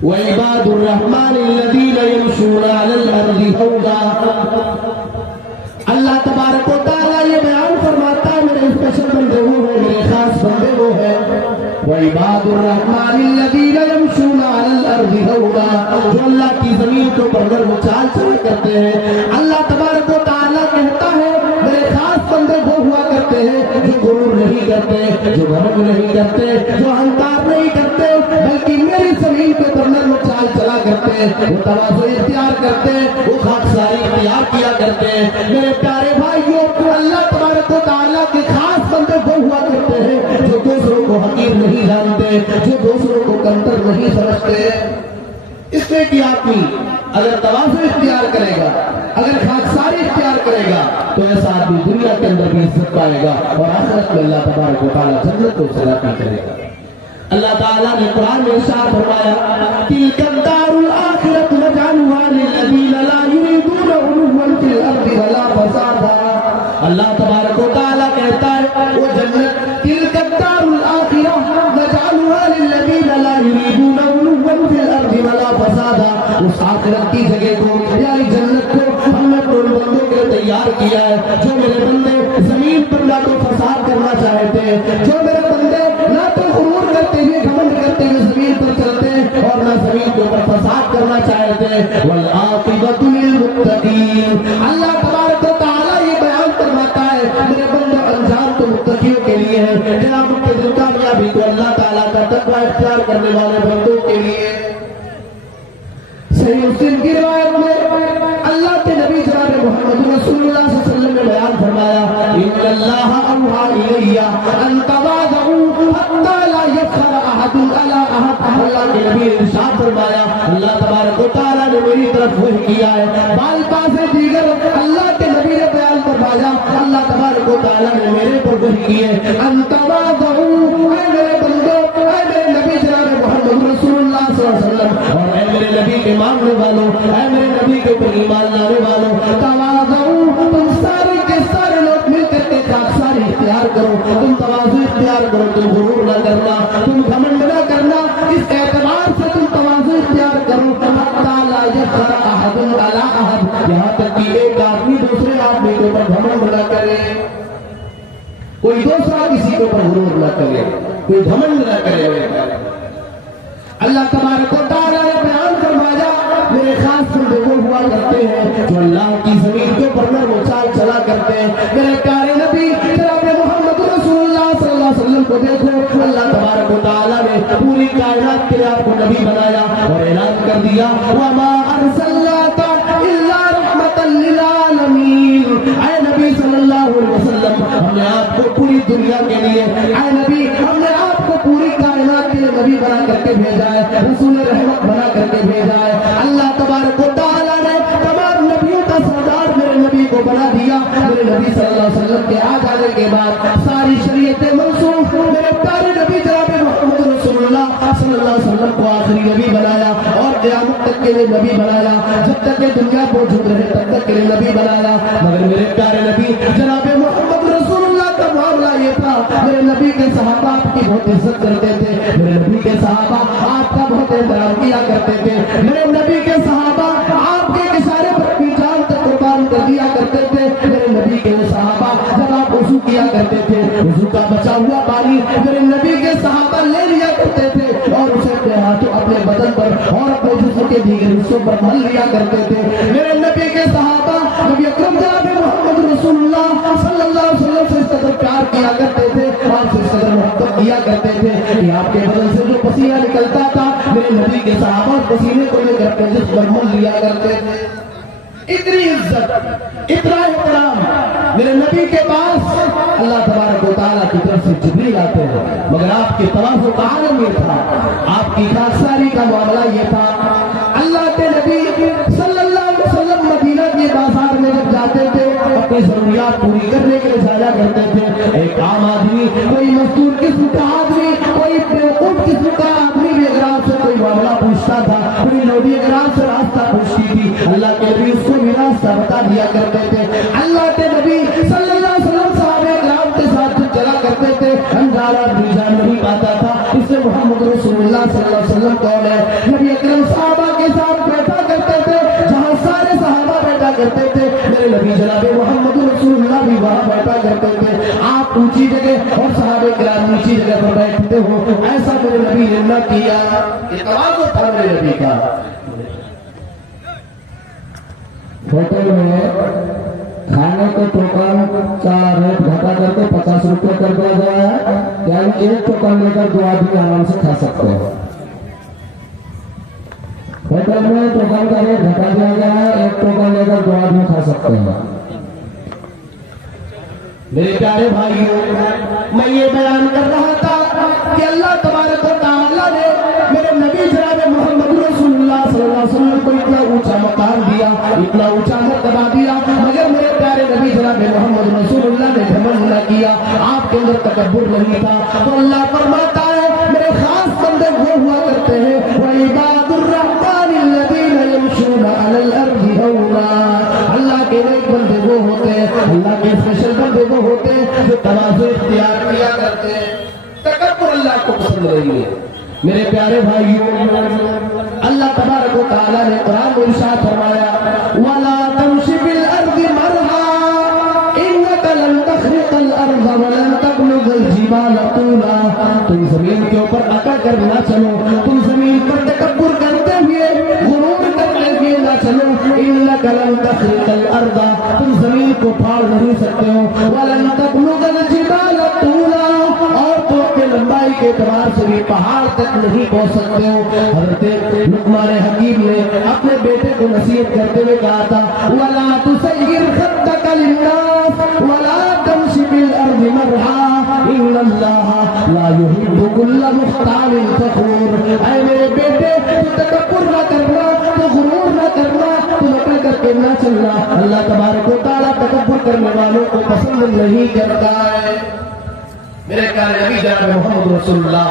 وعباد الرحمن الذين يمشون على الارض هونا. اللہ تبارک و تعالیٰ یہ بیان فرماتا ہے میرے اسپیشل بندے وہ ہیں، میرے خاص بندے وہ ہیں. وعباد الرحمن الذين يمشون على الارض هونا، جو اللہ کی زمین کو پر نرم چال چلا کرتے ہیں. اللہ تبارک و تعالیٰ کہتا ہے میرے خاص بندے وہ ہوا کرتے ہیں جو غرور نہیں کرتے، جو گھمنڈ نہیں کرتے، جو اہنکار نہیں کرتے، بلکہ میری زمین کے پر نرم چال چلا کرتے ہیں، وہ تواضع اختیار کرتے ہیں، وہ خاکساری اختیار کیا کرتے ہیں. میرے پیارے بھائیوں، اللہ تبارک و تعالیٰ کے خاص بندے وہ ہوا کرتے ہیں جو دوسروں کو حقیر نہیں جانتے، جو دوسروں کو کمتر نہیں سمجھتے. اس لیے کہ آدمی اگر تواضع اختیار کرے گا، اگر خاکساری اختیار کرے گا، تو ایسا آدمی دنیا کے اندر بھی عزت پائے گا اور آخرت میں اللہ تبارک و تعالیٰ جنت کو سلاتی کرے گا. اللہ تعالیٰ نے قرآن میں ارشاد فرمایا تِلْكَ الدَّارُ الْآخِرَةُ نَجْعَلُهَا لِلَّذِينَ لَا يُرِيدُونَ عُلُوًّا فِي الْأَرْضِ وَلَا فَسَادًا. اللہ تبارک و تعالیٰ کہتا ہے وہ جنت تِلْكَ الدَّارُ الْآخِرَةُ نَجْعَلُهَا لِلَّذِينَ لَا يُرِيدُونَ عُلُوًّا فِي الْأَرْضِ وَلَا فَسَادًا. اس آخرت کی جگہ کو یعنی جنت کو ہم نے ان بندوں کے تیار کیا ہے جو میرے بندے زمین پر نہ تو فساد کرنا چاہتے ہیں، جو میرے بندے نہ تو غرور کرتے ہوئے گھمنڈ کرتے ہوئے زمین پر چلتے ہیں اور نہ زمین کے اوپر فساد کرنا چاہتے ہیں. والعاقبۃ للمتقین. اللہ تبارک و تعالیٰ یہ بیان فرماتا ہے میرے بندے انجام تو متقیوں کے لیے ہے. جناب متقی کامیابی تو اللہ تعالیٰ کا تقویٰ اختیار کرنے والے بندوں کے لیے. صحیح مسلم کی روایت میں اللہ کے نبی جناب محمد رسول اللہ صلی اللہ علیہ وسلم نے بیان فرمایا ان اللہ اوحی الی ان تواضعوا حتی لا یفخر احد علی احد. اللہ کے نبی نے ارشاد فرمایا اللہ تبارک و تعالیٰ نے میری طرف وحی کیا ہے. بالفاظ دیگر اللہ کے نبی نے بیان فرمایا اللہ تبارک و تعالیٰ نے میرے پر وحی کی ہے ان تواضعوا. اے میرے بندو، اے میرے نبی جناب محمد رسول اللہ صلی اللہ علیہ وسلم اور اے میرے نبی کے ماننے والوں، اے میرے نبی کے اوپر ایمان لانے والوں، تواضعوا. تم سارے کے سارے لوگ مل کر کے خاکساری اختیار کرو، تم تواضع اختیار کرو، تم غرور نہ کرنا، تم گھمنڈ نہ کرنا. اس اعتبار سے تم تواضع اختیار کرو حتی لا یفخر احد علی احد، یہاں تک کہ ایک آدمی دوسرے آدمی کے اوپر گھمنڈ نہ کرے، کوئی دوسرا کسی کے اوپر غرور نہ کرے، کوئی گھمنڈ نہ کرے. اللہ تبارک و تعالیٰ نے بیان فرمایا میرے خاص بندے وہ ہوا کرتے ہیں جو اللہ کی زمین کے اوپر نرم و چال چلا کرتے ہیں. میرے پیارے نبی جناب محمد رسول اللہ صلی اللہ علیہ وسلم کو دیکھو، اللہ تبارک و تعالیٰ نے پوری کائنات کے لیے آپ کو نبی بنایا اور اعلان کر دیا وما ارسلناک الا رحمۃ للعالمین. اے نبی صلی اللہ علیہ وسلم ہم نے آپ کو پوری دنیا کے لیے، اے نبی ہم نے آپ کو پوری کائنات کے لیے نبی بنا کر کے بھیجا ہے، رسول رحمت بنا کر کے بھیجا ہے. اللہ تبارک و تعالیٰ نے تمام نبیوں کا سردار میرے نبی کو بنا دیا. میرے نبی صلی اللہ علیہ وسلم کے آ جانے کے بعد ساری شریعتیں منسوخ. میرے پیارے نبی جناب محمد رسول اللہ صلی اللہ علیہ وسلم کو آخری نبی بنایا اور قیامت تک کے لیے نبی بنایا، جب تک یہ دنیا موجود رہے تب تک کے لیے نبی بنایا. مگر میرے پیارے نبی جناب محمد رسول اللہ کا معاملہ یہ تھا میرے نبی کے صحابہ آپ کی بہت عزت کرتے تھے، میرے نبی کے صحابہ آپ کا بہت احترام کیا کرتے تھے، میرے نبی کے صحابہ آپ کے اشارے پر اپنی جان تک قربان کر دیا کرتے تھے. میرے نبی کے صحابہ جب آپ وضو کیا کرتے تھے وضو کا بچا ہوا پانی میرے نبی کے صحابہ لے لیا کرتے تھے اور اسے اپنے ہاتھوں اپنے بدن پر اور اپنے جسم کے دیگر حصوں پر مل لیا کرتے تھے. میرے نبی کے صحابہ نبی اکرم جناب محمد رسول اللہ صلی اللہ علیہ وسلم سے اس قدر پیار کیا کرتے تھے اور سے اس قدر محبت کیا کرتے تھے کہ آپ کے بدن سے جو پسینہ نکلتا تھا میرے نبی کے صحابہ پسینے کو لے کر کے جس پر مل لیا کرتے تھے. اتنی عزت، اتنا احترام میرے نبی کے پاس. اللہ تبارک و تعالیٰ کی طرف سے جبریل آتے ہیں مگر آپ کے تواضع کا عالم یہ تھا، آپ کی خاکساری کا معاملہ یہ تھا. اللہ کے نبی صلی اللہ علیہ وسلم مدینہ کے بازار میں جب جاتے تھے اپنی ضروریات پوری کرنے کے لیے جایا کرتے تھے. ایک عام آدمی، کوئی مزدور قسم کا آدمی، کوئی بیوقوف قسم کا آدمی بھی اگر آپ سے کوئی معاملہ پوچھتا تھا، کوئی لوڈی اگر آپ سے راستہ پوچھتی تھی اللہ کے نبی اس کو بھی راستہ بتا دیا کرتے تھے. اللہ کے نبی صلی اللہ علیہ وسلم صحابہ کرام کے ساتھ چلا کرتے تھے انجارہ بھی جان نہیں پاتا تھا اس سے محمد رسول اللہ صلی اللہ علیہ وسلم کون ہے. نبی اکرم کرتے تھے میرے نبی جناب محمد رسول اللہ بھی وہاں بیٹھا کرتے تھے. آپ اونچی جگہ اور صحابہ کرام نیچی جگہ پر بیٹھتے ہو, ایسا میرے نبی نے نہ کیا. یہ تواضع تھا میرے نبی کا. ہوٹل میں کھانے کے ٹوکن کا ریٹ گھٹا کر کے 50 روپے کر دیا گیا ہے, یعنی ایک ٹوکن لے کر 2 آدمی آرام سے کھا سکتے ہیں. ہوٹل میں ٹوکن کا ریٹ گھٹا دیا گیا ہے, ایک ٹوکن لے کر 2 آدمی کھا سکتے ہیں. میرے پیارے بھائیوں, میں یہ بیان کر رہا تھا کہ اللہ تبارک و تعالیٰ نے میرے نبی جناب محمد رسول اللہ صلی اللہ علیہ وسلم کو اتنا اونچا مقام دیا, اتنا اونچا مرتبہ دیا, مگر میرے پیارے نبی جناب محمد رسول اللہ نے گھمنڈ نہ کیا, آپ کے اندر تکبر نہیں تھا. تو اللہ فرماتا ہے میرے خاص بندے وہ ہوا کرتے ہیں وَعِبَادُ الرَّحْمَنِ الَّذِينَ يَمْشُونَ عَلَى الْأَرْضِ هَوْنًا. اللہ کے نیک بندے وہ ہوتے ہیں, اللہ کے اسپیشل بندے وہ ہوتے ہیں جو تواضع اختیار کیا کرتے ہیں. تکبر اللہ کو پسند نہیں ہے. میرے پیارے بھائیوں, اللہ تبارک و تعالیٰ نے قرآن میں ارشاد فرمایا وَلَا تَمْشِ فِي الْأَرْضِ مَرْحًا إِنَّكَ لَن تَخْرِقَ الْأَرْضَ وَلَن تَبْلُغَ الْجِبَالَ طُولًا. تم زمین کے اوپر اکڑ کر نہ چلو, تم زمین پر تکبر کرتے ہوئے غرور کرتے ہوئے نہ چلو. إِنَّكَ لَن تَخْرِقَ الْأَرْضَ, تم زمین کو پھاڑ نہیں سکتے ہو. وَلَن تَبْلُغَ الْجِبَالَ طُولًا, اور تو اپنے لمبائی کے اعتبار سے بھی پہاڑ تک نہیں پہنچ سکتے ہو. حضرت لقمان حکیم نے اپنے بیٹے کو نصیحت کرتے ہوئے کہا تھا وَلَا تُسَيِّرْ خَدَّكَ لِلنَّاسِ وَلَا تَمْشِ فِي الْأَرْضِ مَرْحًا إِنَّ اللَّهَ لَا يُحِبُّ كُلَّ مُخْتَالٍ فَخُورٍ. اے میرے بیٹے, تو تکبر نہ کرنا, تو غرور نہ کرنا, تو نکل کر کے نہ چلنا. اللہ تبارک و تعالیٰ تکبر کرنے والوں کو پسند نہیں کرتا ہے. میرے پیارے نبی جناب محمد رسول اللہ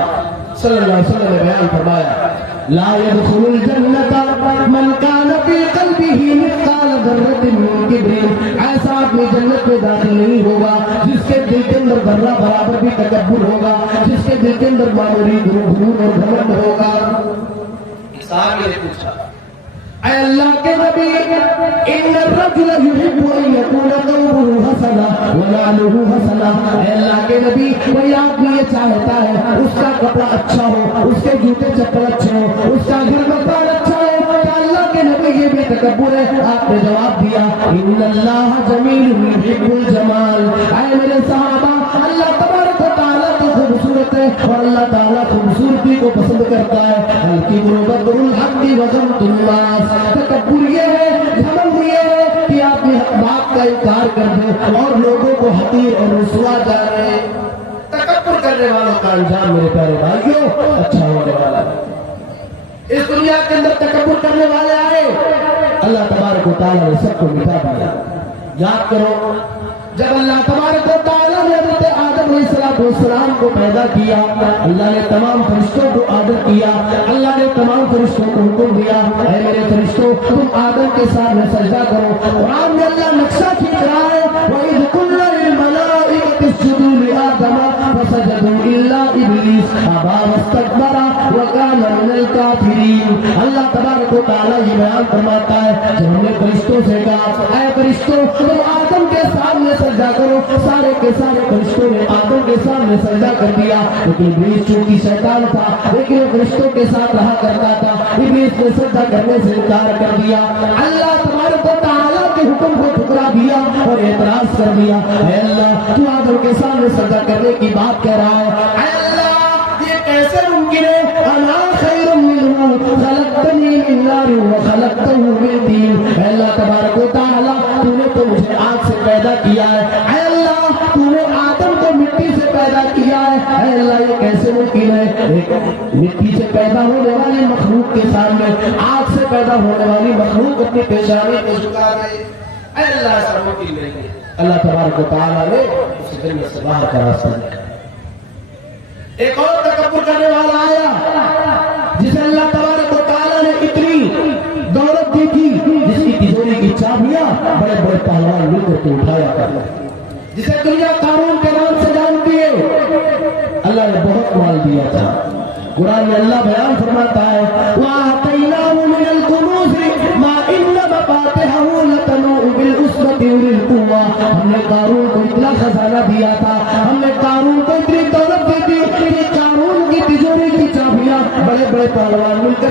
صلی اللہ علیہ وسلم نے بیان فرمایا لا يدخل الجنة من كان في قلبه مثقال ذرة من كبر. ایسا آدمی جنت میں داخل نہیں ہوگا جس کے دل کے اندر ذرہ برابر بھی تکبر ہوگا, جس کے دل کے اندر معمولی غرور اور گھمنڈ ہوگا. صحابی نے پوچھا اے اللہ کے نبی ان الرجل يحب ان يكون ثوبه حسنا وماله حسنا. اے اللہ کے نبی, کوئی آدمی یہ چاہتا ہے اس کا کپڑا اچھا ہو, اس کے جوتے چپل اچھے ہو, اس کا گھر مکان اچھا ہو. کیا اللہ کے نبی یہ بھی تکبر ہے؟ آپ نے جواب دیا ان اللہ جمیل يحب الجمال. اے میرے صحابہ, اللہ تبارک و تعالیٰ تو خوبصورت ہے اور اللہ تعالیٰ خوبصورتی کو پسند کرتا ہے. الکبر بطر الحق وغمط الناس. تکبر یہ ہے, گھمنڈ یہ ہے کہ آپ نے حق بات کا انکار کر دیں اور لوگوں کو حقیر اور رسوا جانے. تکبر کرنے والوں کا انجام میرے پیارے بھائیوں اچھا ہونے والا ہے. اس دنیا کے اندر تکبر کرنے والے آئے, اللہ تبارک و تعالیٰ نے سب کو مٹا دیا. یاد کرو جب اللہ تبارک و تعالیٰ نے حضرت آدم علیہ السلام کو پیدا کیا, اللہ نے تمام فرشتوں کو آدر کیا, اللہ نے تمام فرشتوں کو حکم دیا اے میرے فرشتوں تم آدم کے سامنے سجدہ کرو. قرآن میں اللہ نقشہ کھینچ رہا ہے وَإِذْ قُلْنَا لِلْمَلَائِكَةِ اسْجُدُوا لِآدَمَ فَسَجَدُوا إِلَّا إِبْلِيسَ أَبَىٰ وَاسْتَكْبَرَ وَكَانَ مِنَ الْكَافِرِينَ. اللہ تبارک و تعالیٰ یہ بیان فرماتا ہے جب ہم نے فرشتوں سے کہا اے فرشتوں تم آدم کے سامنے سجدہ کرو, سارے کے سارے فرشتوں نے آدم کے سامنے سجدہ کر دیا, لیکن ابلیس چونکہ شیطان تھا لیکن وہ فرشتوں کے ساتھ رہا کرتا تھا, ابلیس نے سجدہ کرنے سے انکار کر دیا. اللہ تبارک و تعالیٰ کے حکم کو ٹھکرا دیا اور اعتراض کر دیا اے اللہ تو آدم کے سامنے سجدہ کرنے کی بات کہہ رہا ہے, اے اللہ یہ کیسے ممکن ہے؟ انا خیر منہ خلقتنی من نار وخلقتہ من طین. اے اللہ تبارک و تعالیٰ تو نے تو مجھے آگ سے پیدا کیا ہے, اے اللہ تو نے آدم کو مٹی سے پیدا کیا ہے, اے اللہ یہ کیسے ممکن ہے؟ مٹی سے پیدا ہونے والی مخلوق کے سامنے آگ سے پیدا ہونے والی مخلوق اپنی پیشانی کو جھکا رہے, اے اللہ ایسا ممکن نہیں ہے. اللہ تبارک و تعالیٰ نے اس جنت سے باہر کا راستہ دیا. ایک اور تکبر کرنے والا آیا جسے اللہ تبارک و تعالیٰ نے اتنی دولت دی تھی جس کی تجوری کی چابیاں بڑے بڑے پہلوان مل کر کے اٹھایا کرتے, جسے دنیا قارون کے نام سے جانتی ہے. اللہ نے بہت مال دیا تھا. قرآن میں اللہ بیان فرماتا ہے وَآتَيْنَاهُ مِنَ الْكُنُوزِ مَا إِنَّ مَفَاتِحَهُ لَتَنُوءُ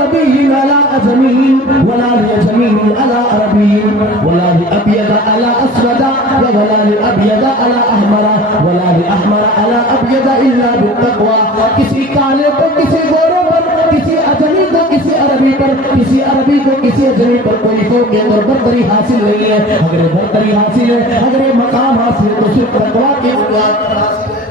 عربي على أجمي ولا لأجمي على عربي ولا لأبيض على أسود ولا لأبيض على أحمر ولا لأحمر على أبيض إلا بالتقوى. کسی کالے کو کسی گورے پر، کسی اجمی کو کسی عربی پر، کسی عربی کو کسی اجمی پر کوئی فوق یا برتری حاصل نہیں ہے. اگر برتری حاصل ہے، اگر مقام حاصل ہے تو صرف تقویٰ کی بنیاد پر حاصل ہے.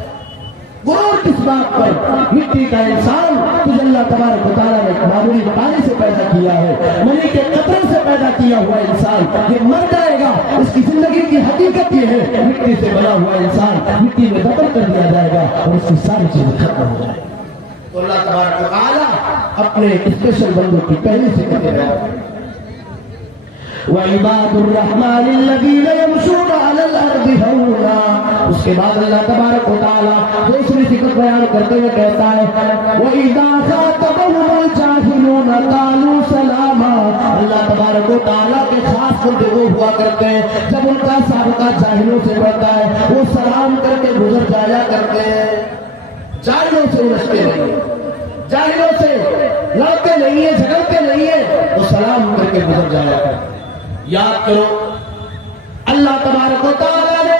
غرور کس بات پر؟ مٹی کا انسان تجھے اللہ تبارک و تعالیٰ نے معمولی پانی سے پیدا کیا ہے، منی کے قطرے سے پیدا کیا ہوا انسان یہ مر جائے گا. اس کی زندگی کی حقیقت یہ ہے مٹی سے بنا ہوا انسان مٹی میں دفن کر دیا جائے گا اور اس کی ساری چیزیں ختم ہو جائے گی. تو اللہ تبارک و تعالیٰ اپنے اسپیشل بندوں کی پہلے سے کہتے ہیں وعباد الرحمن الذين يمشون على الارض هونا. اس کے بعد اللہ تبارک و تعالیٰ دوسری صفت بیان کرتے ہوئے کہتا ہے وَإِذَا خَاطَبَهُمُ الْجَاهِلُونَ قَالُوا سَلَامًا. اللہ تبارک و تعالیٰ کے خاص بندے وہ ہوا کرتے ہیں جب ان کا سابقہ جاہلوں سے بڑھتا ہے وہ سلام کر کے گزر جایا کرتے ہیں. جاہلوں سے الجھتے نہیں ہیں، جاہلوں سے لڑتے نہیں ہیں، جھگڑتے نہیں ہیں، وہ سلام کر کے گزر جایا کرتے ہیں. یاد کرو اللہ تبارک و تعالیٰ نے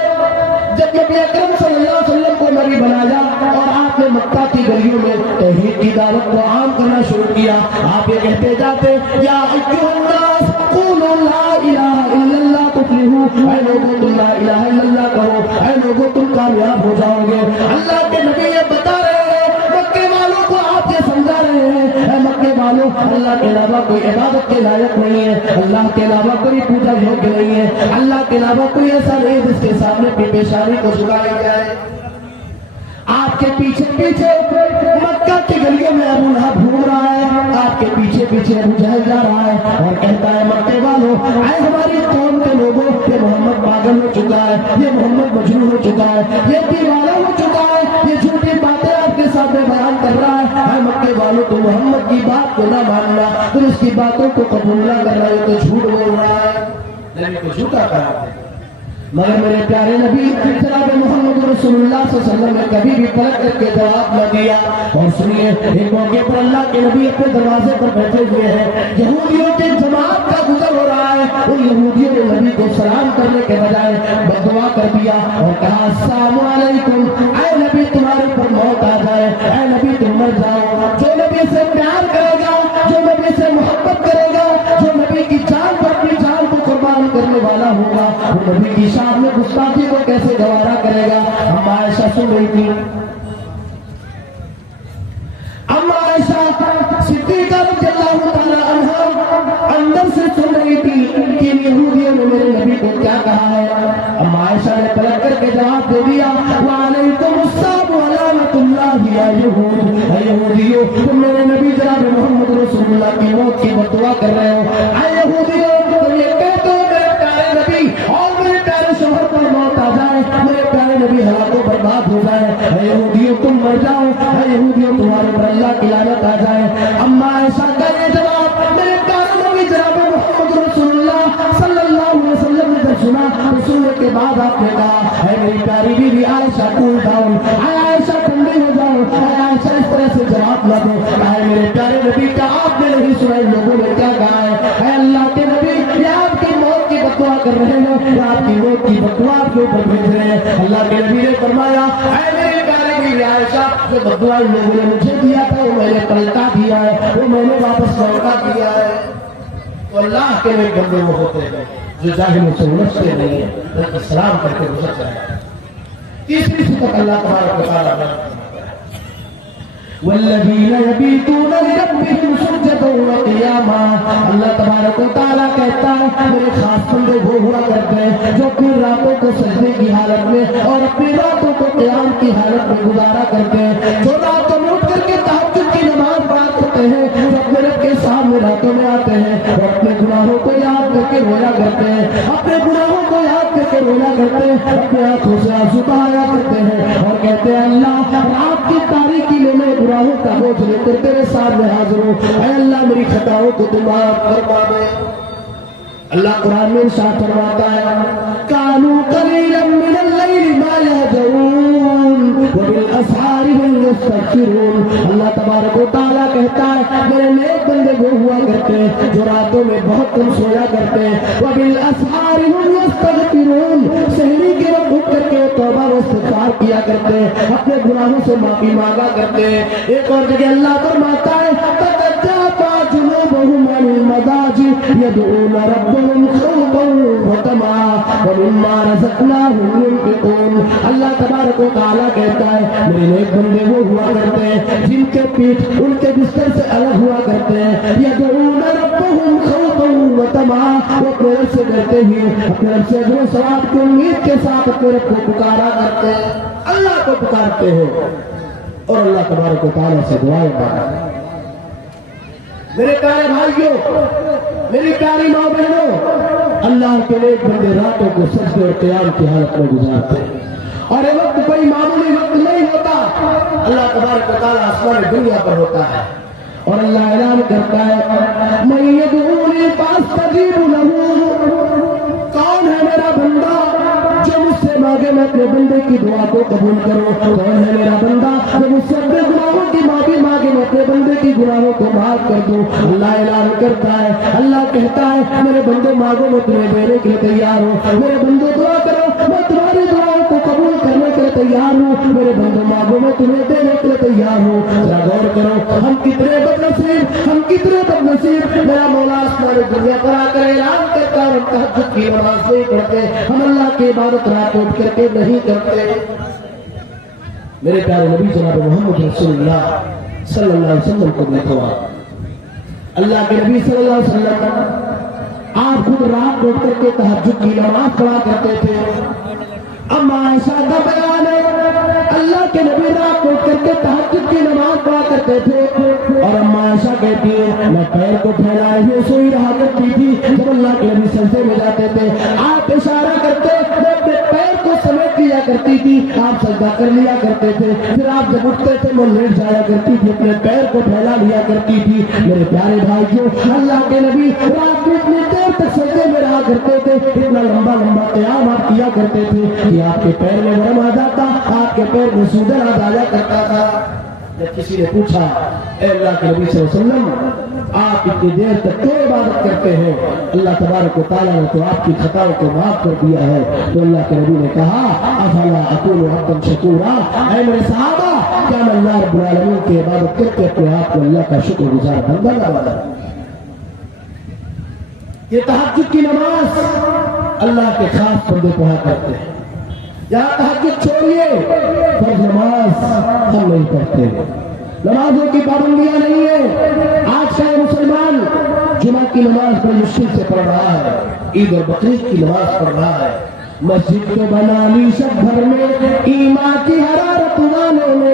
جب نبی اکرم صلی اللہ علیہ وسلم کو نبی بنایا اور آپ نے مکہ کی گلیوں میں توحید کی دعوت کو عام کرنا شروع کیا. آپ یہ کہتے جاتے یا ایھا الناس قولوا لا الہ الا اللہ تفلحوا. اے لوگوں تم لا الہ الا اللہ کہو، اے لوگوں تم کامیاب ہو جاؤ گے. اللہ کے نبی یہ بتا رہے ہیں، مکے والوں کو آپ یہ سمجھا رہے ہیں اے مکے والوں اللہ کے علاوہ کوئی عبادت کے لائق نہیں ہے، اللہ کے علاوہ کوئی پوجا یوگیہ نہیں ہے، اللہ کے علاوہ کوئی ایسا نہیں جس کے سامنے اپنی پیشانی کو جھکایا جائے. آپ کے پیچھے پیچھے مکہ کی گلیوں میں ابو لہب گھوم رہا ہے، آپ کے پیچھے پیچھے ابو جہل جا رہا ہے اور کہتا ہے مکے والوں اے ہماری قوم کے لوگوں یہ محمد پاگل ہو چکا ہے، یہ محمد مجنون ہو چکا ہے، یہ دیوانہ ہو چکا ہے، یہ جھوٹی باتیں آپ کے سامنے بیان کر رہا ہے. اے مکے والوں تم محمد کی بات کو نہ ماننا، تم اس کی باتوں کو قبول نہ کر رہے ہو تو جھوٹ بول رہا ہے. نبی کو جھوٹا کہا. مگر میرے پیارے نبی جناب محمد رسول اللہ صلی اللہ علیہ وسلم نے کبھی بھی پلٹ کر کے جواب نہ دیا. اور سنیے ایک موقع پر اللہ کے نبی اپنے دروازے پر بیٹھے ہوئے ہیں، یہودیوں کی جماعت کا گزر ہو رہا ہے. ان یہودیوں نے نبی کو سلام کرنے کے بجائے بددعا کر دیا اور کہا السلام علیکم. اے نبی تمہارے پر موت آ جائے، اے نبی تم مر جاؤ. جو نبی سے پیار کرے گا، جو نبی سے محبت کرے گا، جو نبی کی جان پر اپنی جان کو قربان کرنے والا ہوگا وہ نبی کی شان میں گستاخی کو کیسے گوارا کرے گا. اما عائشہ سن رہی تھی، اما عائشہ صدیقہ رضی اللہ تعالی عنہا اندر سے سن رہی تھی کہ یہودیوں نے میرے نبی کو کیا کہا ہے. اما عائشہ نے پلٹ کر کے جواب دے دیا وعلیکم السلام ورحمۃ اللہ یا یہود. اے یہودیوں تم میرے نبی جناب محمد رسول اللہ کی موت کی بددعا کر رہے ہو. اے یہودیوں تم یہ کہتے ہو میرے پیارے نبی اور میرے پیارے شوہر پر موت آ جائے، میرے پیارے نبی ہلاک و برباد ہو جائے. اے یہودیوں تم مر جاؤ، اے یہودیوں تمہارے پر اللہ کی لعنت آ جائے. اما عائشہ کا یہ جواب میرے پیارے نبی جناب محمد رسول اللہ صلی اللہ علیہ وسلم نے جب سنا تو سننے کے بعد آپ نے کہا اے میری پیاری بیوی عائشہ کول ڈاؤن، اے عائشہ ٹھنڈی ہو جاؤ، اے عائشہ اس طرح سے جواب نہ دو. اے میرے پیارے نبی کا آپ نے نہیں سنا لوگوں نے کیا کہا ہے. اے اللہ کے نبی یہ آپ کی موت کی بددعا کر رہے ہیں، یہ آپ کی موت کی بددعا آپ کے اوپر بھیج رہے ہیں. اللہ کے نبی نے فرمایا اے میری پیاری بیوی عائشہ جو بددعا ان لوگوں نے مجھے دیا تھا وہ میں نے پلٹا دیا ہے، وہ میں نے واپس لوٹا دیا ہے. تو اللہ کے نیک بندے وہ ہوتے ہیں جو جاہلوں سے الجھتے نہیں ہیں بلکہ سلام کر کے گزر جائے. تیسری صفت اللہ تبارک و تعالیٰ نے والذین یبیتون لربہم سجدا وقیاما. اللہ تبارک و تعالیٰ کہتا ہے میرے خاص بندے وہ ہوا کرتے ہیں جو اپنی راتوں کو سجدے کی حالت میں اور اپنی راتوں کو قیام کی حالت میں گزارا کرتے ہیں، جو راتوں میں اٹھ کر کے تہجد کی نماز پڑھا کرتے ہیں، جو اپنے رب کے سامنے راتوں میں آتے ہیں اور اپنے گناہوں کو یاد کر کے رویا کرتے ہیں، اپنے گناہوں کو یاد کر کے رویا کرتے ہیں، اپنے آنکھوں سے آنسو بہایا کرتے ہیں اور کہتے ہیں اللہ رات کی تاریکی میں میں گناہوں کا بوجھ لے کر تیرے سامنے حاضر ہوں، اے اللہ میری خطاؤں کو تم معاف فرما دے. اللہ قرآن میں ارشاد فرماتا ہے کانوا قلیلا من اللیل ما یہجعون وبالاسحار هم یستغفرون. اللہ تبارک و تعالیٰ کہتے کہتا ہے میرے نیک بندے وہ ہوا کرتے ہیں جو راتوں میں بہت کم سویا کرتے ہیں، وبالاسحار هم یستغفرون، سحری کے وقت اٹھ کر کے توبہ و استغفار کیا کرتے ہیں، اپنے گناہوں سے معافی مانگا کرتے ہیں۔ ایک اور جگہ اللہ فرماتا ہے تتجافى جنوبهم عن المضاجع يدعون ربهم خوفا وطمعا ومما رزقناهم ينفقون۔ اللہ تبارک و تعالیٰ کہتا ہے میرے نیک بندے وہ ہوا کرتے ہیں جن کے پیٹھ ان کے بستر سے الگ ہوا کرتے ہیں، يدعون ربهم خوفا وطمعا، وہ اپنے رب سے ڈرتے ہوئے اپنے رب سے اجر و ثواب کی امید کے ساتھ اپنے رب کو پکارا کرتے ہیں، اللہ کو پکارتے ہیں اور اللہ تبارک و تعالیٰ سے دعائیں مانگتے ہیں۔ میرے پیارے بھائیوں، میری پیاری ماں بہنوں، اللہ کے نیک بندے راتوں کو سجدے اور قیام کی حالت میں گزارتے ہیں، اور یہ وقت کوئی معمولی وقت نہیں ہوتا، اللہ تبارک و تعالیٰ آسمان دنیا پر ہوتا ہے اور اللہ اعلان کرتا ہے من یدعونی فاستجیب لہ، کون ہے میرا بندہ جو مجھ سے مانگے میں اپنے بندے کی دعا کو قبول کروں، کون ہے میرا بندہ جو مجھ سے اپنے گناہوں کی معافی مانگے میں اپنے بندے کی گناہوں کو معاف کر دوں۔ اللہ اعلان کرتا ہے، اللہ کہتا ہے میرے بندے مانگو میں تمہیں دینے کے لیے تیار ہوں، میرے بندے دعا کرو میں تمہاری دعاؤں کو قبول کرنے کے لیے تیار ہوں، میرے بندے مانگو میں تمہیں دینے کے لیے تیار ہوں۔ ذرا غور کرو ہم کتنے بد نصیب، ہم کتنے بد نصیب، میرا مولا آسمان دنیا پر آ کر اعلان کرتا ہے ہم تہجد کی نماز نہیں پڑھتے، ہم اللہ کی عبادت رات اٹھ کر کے نہیں کرتے۔ میرے پیارے نبی جناب محمد رسول اللہ صلی اللہ علیہ وسلم کو دیکھو، اللہ کے نبی صلی اللہ علیہ وسلم آپ خود رات اٹھ کر کے تہجد کی نماز پڑھا کرتے تھے۔ اما عائشہ کا بیان ہے اللہ کے نبی رات اٹھ کر کے تہجد کی نماز پڑھا کرتے تھے، اور اما عائشہ کہتی ہے میں پیر کو پھیلائے ہوئے سوئی رہا کرتی تھی، جب اللہ کے نبی سجدے میں جاتے تھے آپ اشارہ کرتے میں اپنے پیر کو سمیٹ لیا کرتی تھی، آپ سجدہ کر لیا کرتے تھے، پھر آپ جب اٹھتے تھے میں لیٹ جایا کرتی تھی، اپنے پیر کو پھیلا لیا کرتی تھی۔ میرے پیارے بھائیوں، اللہ کے نبی رات میں اتنی دیر تک سجدے میں رہا کرتے تھے، اتنا لمبا لمبا قیام آپ کیا کرتے تھے کہ آپ کے پیر میں ورم آ جاتا، آپ کے پیر میں سوجن آ جایا کرتا تھا۔ جب کسی نے پوچھا اے اللہ کے نبی صلی اللہ علیہ وسلم آپ اتنی دیر تک کیوں عبادت کرتے ہیں؟ اللہ تبارک و تعالیٰ نے تو آپ کی خطاؤں کو معاف کر دیا ہے۔ تو اللہ کے نبی نے کہا افلا اکون عبدا شکورا، اے میرے صحابہ کیا میں اللہ رب العالمین کی عبادت کر کے اپنے آپ کو اللہ کا شکر گزار بندہ بناؤں؟ یہ تہجد کی نماز اللہ کے خاص بندے پڑھا کرتے ہیں، یہاں تہجد چھوڑیے فرض نماز ہم نہیں پڑھتے، نمازوں کی پابندیاں نہیں ہیں۔ آج کا مسلمان جمعہ کی نماز بڑی مشکل سے پڑھ رہا ہے، عید اور بقرعید کی نماز پڑھ رہا ہے، مسجد تو بنا لی سب گھر میں ایمان کی حرارت والوں نے،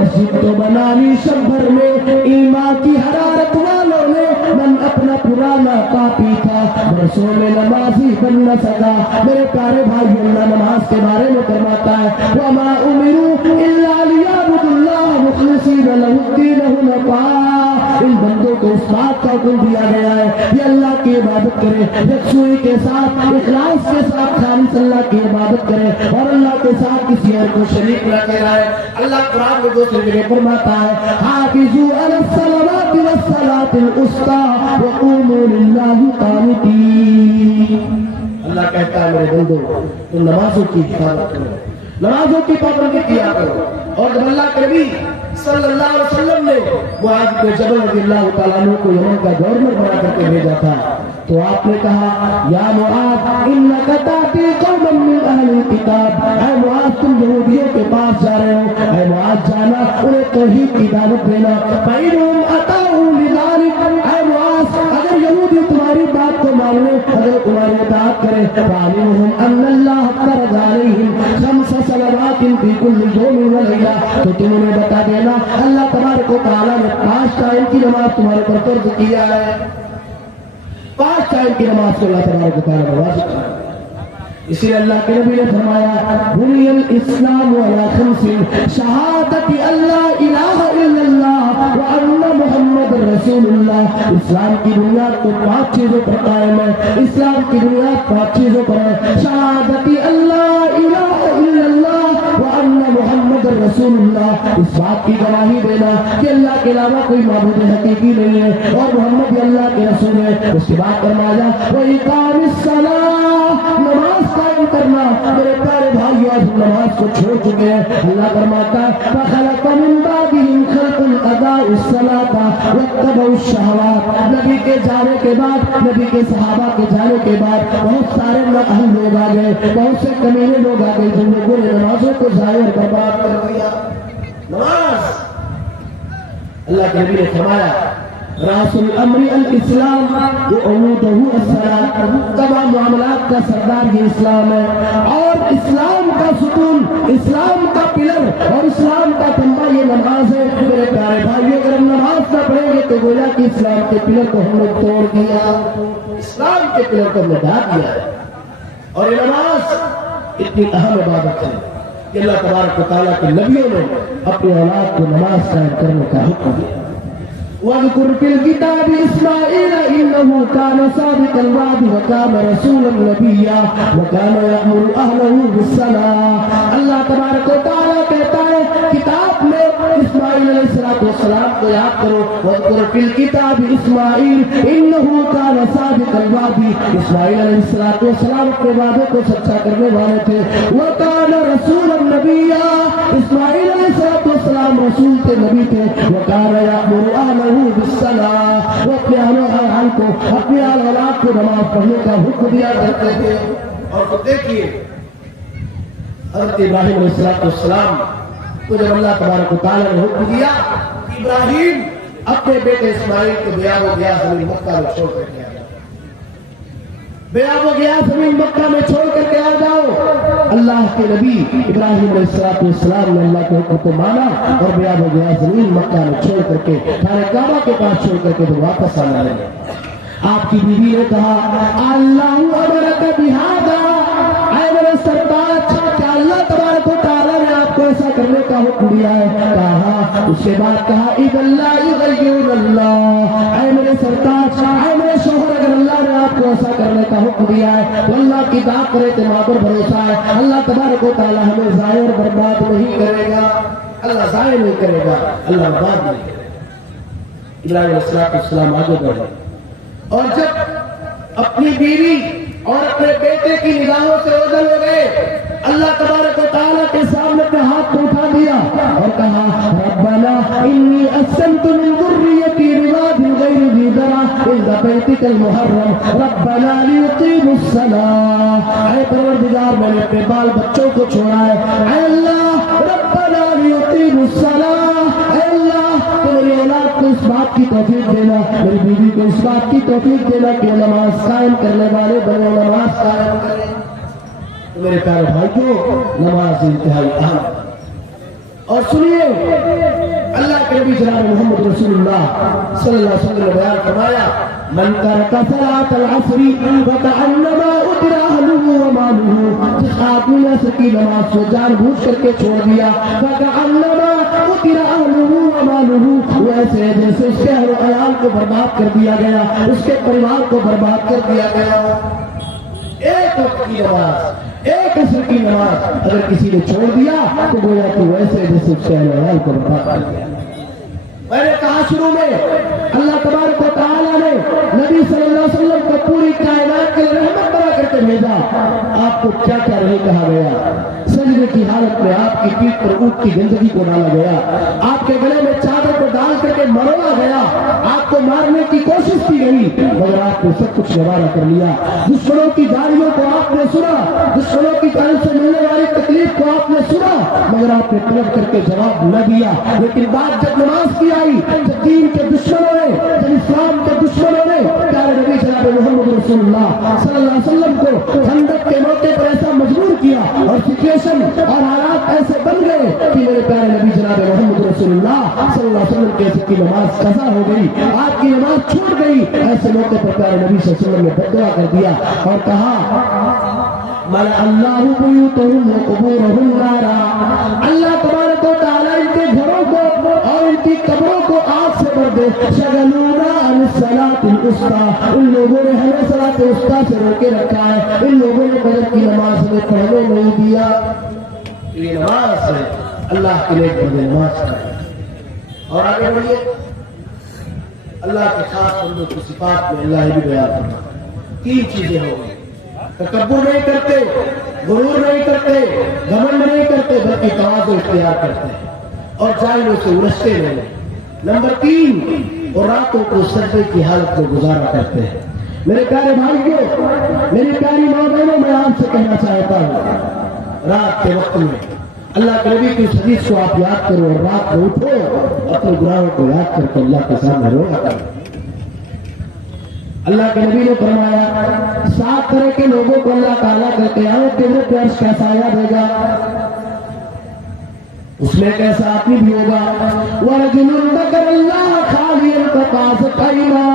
مسجد تو بنا لی سب گھر میں ایمان کی حرارت والوں نے، من اپنا پرانا پاپی تھا برسوں میں نمازی بن نہ سکا۔ میرے پیارے بھائی اللہ نماز کے بارے میں فرماتا ہے وما امروا الا ليعبدوا الله مخلصين له الدين حنفاء، ان بندوں کو اس بات کا حکم دیا گیا ہے یہ اللہ کی عبادت کرے، یکسوئی کے ساتھ اخلاص کے ساتھ خالص اللہ کی عبادت کرے اور اللہ کے ساتھ کسی اور کو شریک نہ ٹھہرائے۔ اللہ قرآن میں دوسری جگہ فرماتا ہے حافظوا علی الصلوات والصلاة الوسطى وقوموا للہ قانتین۔ اللہ کہتا ہے میرے بندو تم نمازوں کی حفاظت کرو، نمازوں کی پابندی کیا کرو۔ اور جب اللہ کے نبی صلی اللہ علیہ وسلم نے معاذ بن جبل رضی اللہ تعالیٰ عنہ کو یمن کا گورنر بنا کر کے بھیجا تھا تو آپ نے کہا یا معاذ انک تاتی قوما من اہل الکتاب، اے معاذ تم یہودیوں کے پاس جا رہے ہو، اے معاذ جانا انہیں توحید کی دعوت دینا، فإنهم أطاعوا لذلك، اے معاذ اگر یہودی تمہاری بات کو ماننے اگر تمہاری اطاعت کرے فعلمهم ان اللہ فرض علیہم خمس صلوات فی کل یوم ولیلہ، تو تم انہیں بتا دینا اللہ تبارک و تعالیٰ نے 5 ٹائم کی نماز تمہارے پر فرض کیا ہے، 5 ٹائم کی نماز کو اللہ تبارک و تعالیٰ نے واجب کیا۔ اسی لیے اللہ کے نبی نے فرمایا بنی الاسلام علی 5 شہادت اللہ الہ الا اللہ وان محمد رسول اللہ، اسلام کی بنیاد تو 5 چیزوں پر قائم ہے، اسلام کی بنیاد 5 چیزوں پر ہے، شہادت اللہ الہ الا اللہ وان محمد رسول اللہ، اس بات کی گواہی دینا کہ اللہ کے علاوہ کوئی معبود حقیقی نہیں ہے اور محمد اللہ کے رسول ہے. اس کے بعد فرمایا وَإِقَامِ الصَّلَاةِ، نماز قائم کرنا. میرے پیارے بھائیو آج ہم نماز کو چھوڑ چکے ہیں. اللہ فرماتا ہے فَخَلَقَ مِن بَعْدِهِمْ خَلْقٌ أَضَاعُوا الصَّلَاةَ وَاتَّبَعُوا الشَّهَوَاتِ. نبی کے جانے کے بعد، نبی کے صحابہ کے جانے کے بعد بہت سارے اہل لوگ آ گئے، بہت سے کمینے لوگ آ گئے جن لوگوں نے نمازوں کو ضائع اور برباد کر دیا. نماز، اللہ کے نبی نے فرمایا راس الامر الاسلام وعمودہ الصلاۃ. تمام معاملات کا سردار یہ اسلام ہے اور اسلام کا ستون، اسلام کا پلر اور اسلام کا تھمبا یہ نماز ہے. میرے پیارے بھائیو اگر ہم نماز نہ پڑھیں گے تو گویا کہ اسلام کے پلر کو ہم نے توڑ دیا، اسلام کے پلر کو ہم نے ڈھا دیا ہے. اور یہ نماز اتنی اہم عبادت ہے کہ اللہ تبارک و تعالیٰ کے نبیوں نے اپنی اولاد کو نماز قائم کرنے کا حکم دیا. وَاذْكُرْ فِي الْكِتَابِ إِسْمَاعِيلَ إِنَّهُ كَانَ صَادِقَ الْوَعْدِ وَكَانَ رَسُولًا نَبِيًّا وَكَانَ يَأْمُرُ أَهْلَهُ بِالصَّلَاةِ. اللہ تبارک و تعالیٰ کہتا ہے کتاب میں اسماعیل علیہ السلام کو یاد کرو. وَاذْكُرْ فِي الْكِتَابِ إِسْمَاعِيلَ إِنَّهُ كَانَ صَادِقَ الْوَعْدِ. اسماعیل علیہ السلام اپنے وعدے کو سچا کرنے والے تھے. وَكَانَ رَسُولًا نَبِيًّا، اسماعیل علیہ السلام رسول تھے، نبی تھے. وَكَانَ يَأْمُرُ أَهْلَهُ بالصلاة، وہ اپنے اہل کو، اپنے اولاد کو نماز پڑھنے کا حکم دیا کرتے تھے. اور تو دیکھیے حضرت ابراہیم علیہ السلام کو جب اللہ تبارک و تعالیٰ نے حکم دیا کہ ابراہیم اپنے بیٹے اسماعیل کو بیاب و گیا زمین مکہ میں چھوڑ کر کے آ جاؤ، بیاب و گیا زمین مکہ میں چھوڑ کر کے آ جاؤ. اللہ کے نبی ابراہیم علیہ السلام نے اللہ کے حکم کو مانا اور بیاب و گیا زمین مکہ میں چھوڑ کر کے خانہ کعبہ کے پاس چھوڑ کر کے تو واپس آنا لگے. آپ کی بیوی نے کہا اللہ امرک بہذا، اے میرے سرتاج کیا اللہ تبارک و تعالیٰ نے آپ کو ایسا کرنے کا حکم دیا ہے؟ کہا. اس کے بعد کہا اذا لا یغیر اللہ، اے میرے سرتاج، اے میرے شوہر اگر اللہ نے آپ کو ایسا کرنے کا حکم دیا ہے تو اللہ کی بات کرے اعتماد اور بھروسہ ہے اللہ تبارک و تعالیٰ ہمیں ضائع اور برباد نہیں کرے گا. اللہ ضائع نہیں کرے گا، اللہ برباد نہیں کرے گا. ابراہیم علیہ السلام آگے بڑھے اور جب اپنی بیوی اور اپنے بیٹے کی نگاہوں سے اوجھل ہو گئے اللہ تبارک و تعالیٰ کے سامنے اپنے ہاتھ کو اٹھا دیا اور کہا ربنا انی اسکنت من ذریتی بواد غیر ذی زرع عند بیتک المحرم ربنا لیقیموا الصلاۃ. اے پروردگار میں نے اپنے بال بچوں کو چھوڑا ہے، اے اللہ ربنا لیقیموا الصلاۃ، اے اللہ تو میری اولاد کو اس بات کی توفیق دینا، میری بیوی کو اس بات کی توفیق دینا کہ نماز قائم کرنے والے بنے، نماز قائم کریں. میرے پیارے بھائیوں نماز انتہائی اہم. اور سنیے اللہ کے نبی جناب محمد رسول اللہ صلی اللہ علیہ وسلم نے بیان فرمایا من ترک صلاۃ العصر فکأنما ادر اہلہ ومالہ، جس آدمی نے عصر کی نماز کو جان بوجھ کر کے چھوڑ دیا فکأنما ادر اہلہ ومالہ، ویسے جیسے اس کے اہل و عیال کو برباد کر دیا گیا، اس کے پریوار کو برباد کر دیا گیا. ایک وقت کی نماز، ایک عصر کی نماز اگر کسی نے چھوڑ دیا تو گویا کہ ویسے جیسے اس کے اہل و عیال کو برباد کر دیا. میں نے کہا شروع میں اللہ تبارک و تعالیٰ نے نبی صلی اللہ علیہ وسلم کو پوری کائنات کے رحمت بنا کر کے بھیجا. آپ کو کیا کیا نہیں کہا گیا؟ سجدے کی حالت میں آپ کی پیٹھ پر اونٹ کی گندگی کو ڈالا گیا، آپ کے گلے میں چادر کو ڈال کر کے مروڑا گیا، آپ کو مارنے کی کوشش کی گئی مگر آپ نے سب کچھ گوارا کر لیا. دشمنوں کی گالیوں کو آپ نے سنا، دشمنوں کی جانب سے ملنے والی تکلیف کو آپ نے سنا مگر آپ نے طلب کر کے جواب نہ دیا. لیکن بات جب نماز کی آئی، جب دین کے دشمنوں نے، جب اسلام کے دشمنوں نے پیارے نبی جناب محمد رسول اللہ صلی اللہ علیہ وسلم کو خندق کے موقع پر ایسا مجبور کیا اور سچویشن اور حالات ایسے بن گئے کہ میرے پیارے نبی جناب محمد رسول اللہ صلی اللہ علیہ وسلم کے کی نماز قضا ہو گئی، آپ کی نماز چھوٹ گئی. ایسے موقع پر پیارے نبی صلی اللہ علیہ وسلم نے بددعا کر دیا اور کہا ملأ اللہ بیوتہم وقبورہم نارا، اللہ تبارک و تعالیٰ ان کے گھروں کو اور ان کی قبروں کو آگ سے بھر دے. شغلونا عن الصلاۃ الوسطیٰ، ان لوگوں نے ہمیں صلاۃ الوسطیٰ سے روکے رکھا ہے، ان لوگوں نے فجر کی نماز ہمیں پڑھنے نہیں دیا. یہ نماز ہے اللہ کے لیے نماز ہے. اور آگے بڑھیے اللہ کے خاص بندوں کی صفات میں اللہ بھی بیان کرتا ہے 3 چیزیں ہو گئی تکبر نہیں کرتے غرور نہیں کرتے گھمنڈ نہیں کرتے بلکہ تواضع اختیار کرتے ہیں اور جاہلوں سے الجھتے نہیں نمبر 3 اور راتوں کو سجدے کی حالت میں گزارا کرتے ہیں میرے پیارے بھائیوں میری پیاری ماں بہنوں میں آپ سے کہنا چاہتا ہوں رات کے وقت میں اللہ کے نبی کی اس حدیث کو آپ یاد کرو اور رات کو اٹھو اپنے گناہوں کو یاد کر کے اللہ کے سامنے رویا کرو اللہ کے نبی نے فرمایا 7 طرح کے لوگوں کو اللہ تعالیٰ کے قیامت کے دن عرش کا سایہ دے گا اس میں ایک ایسا آدمی بھی ہوگا وَرَجُلٌ ذَكَرَ اللَّهَ خَالِيًا فَقَاسَ قَيْمًا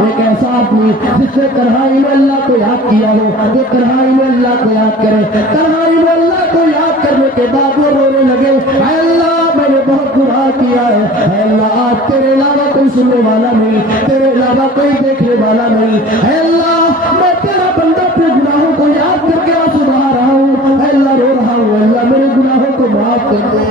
ایک ایسا آدمی جس نے تنہائی میں اللہ کو یاد کیا ہو جو تنہائی میں اللہ کو یاد کرے تنہائی میں اللہ کو یاد کرنے کے بعد وہ رونے لگے اے اللہ میں نے بہت گناہ کیا ہے اے اللہ آج تیرے علاوہ کوئی سننے والا نہیں تیرے علاوہ کوئی دیکھنے والا نہیں اے اللہ میں تیرا بندہ اپنے گناہوں کو یاد کر کے آنسو بہا رہا ہوں اے اللہ رو رہا ہوں اللہ میرے گناہوں کو معاف کر دے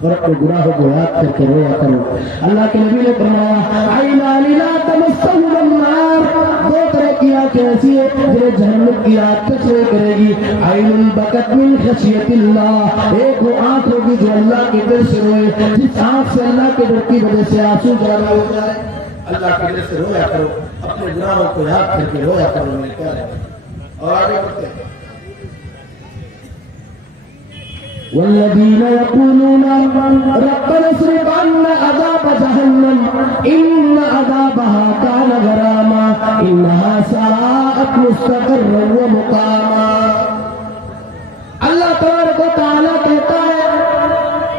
اور اپنے گناہوں کو یاد کر کے رویا کرو اللہ کے نبی نے فرمایا عینان لا تمسہما النار 2 طرح کی آنکھیں ایسی ہیں جنہیں جہنم کی آگ کچرے کرے گی عین بکت من خشیت اللہ ایک وہ آنکھ ہوگی جو اللہ کے ڈر سے روئے جس آنکھ سے اللہ کے ڈر کی وجہ سے آنسو جاری ہو جائے اللہ کے ڈر سے رویا کرو اپنے گناہوں کو یاد کر کے رویا کرو میرے پیارے اور آگے بڑھتے ہیں والذين يقولون ربنا اصرف عنا عذاب جهنم إن عذابها كان غراما إنها ساءت مستقرا ومقاما اللہ تبارک و تعالیٰ کہتا ہے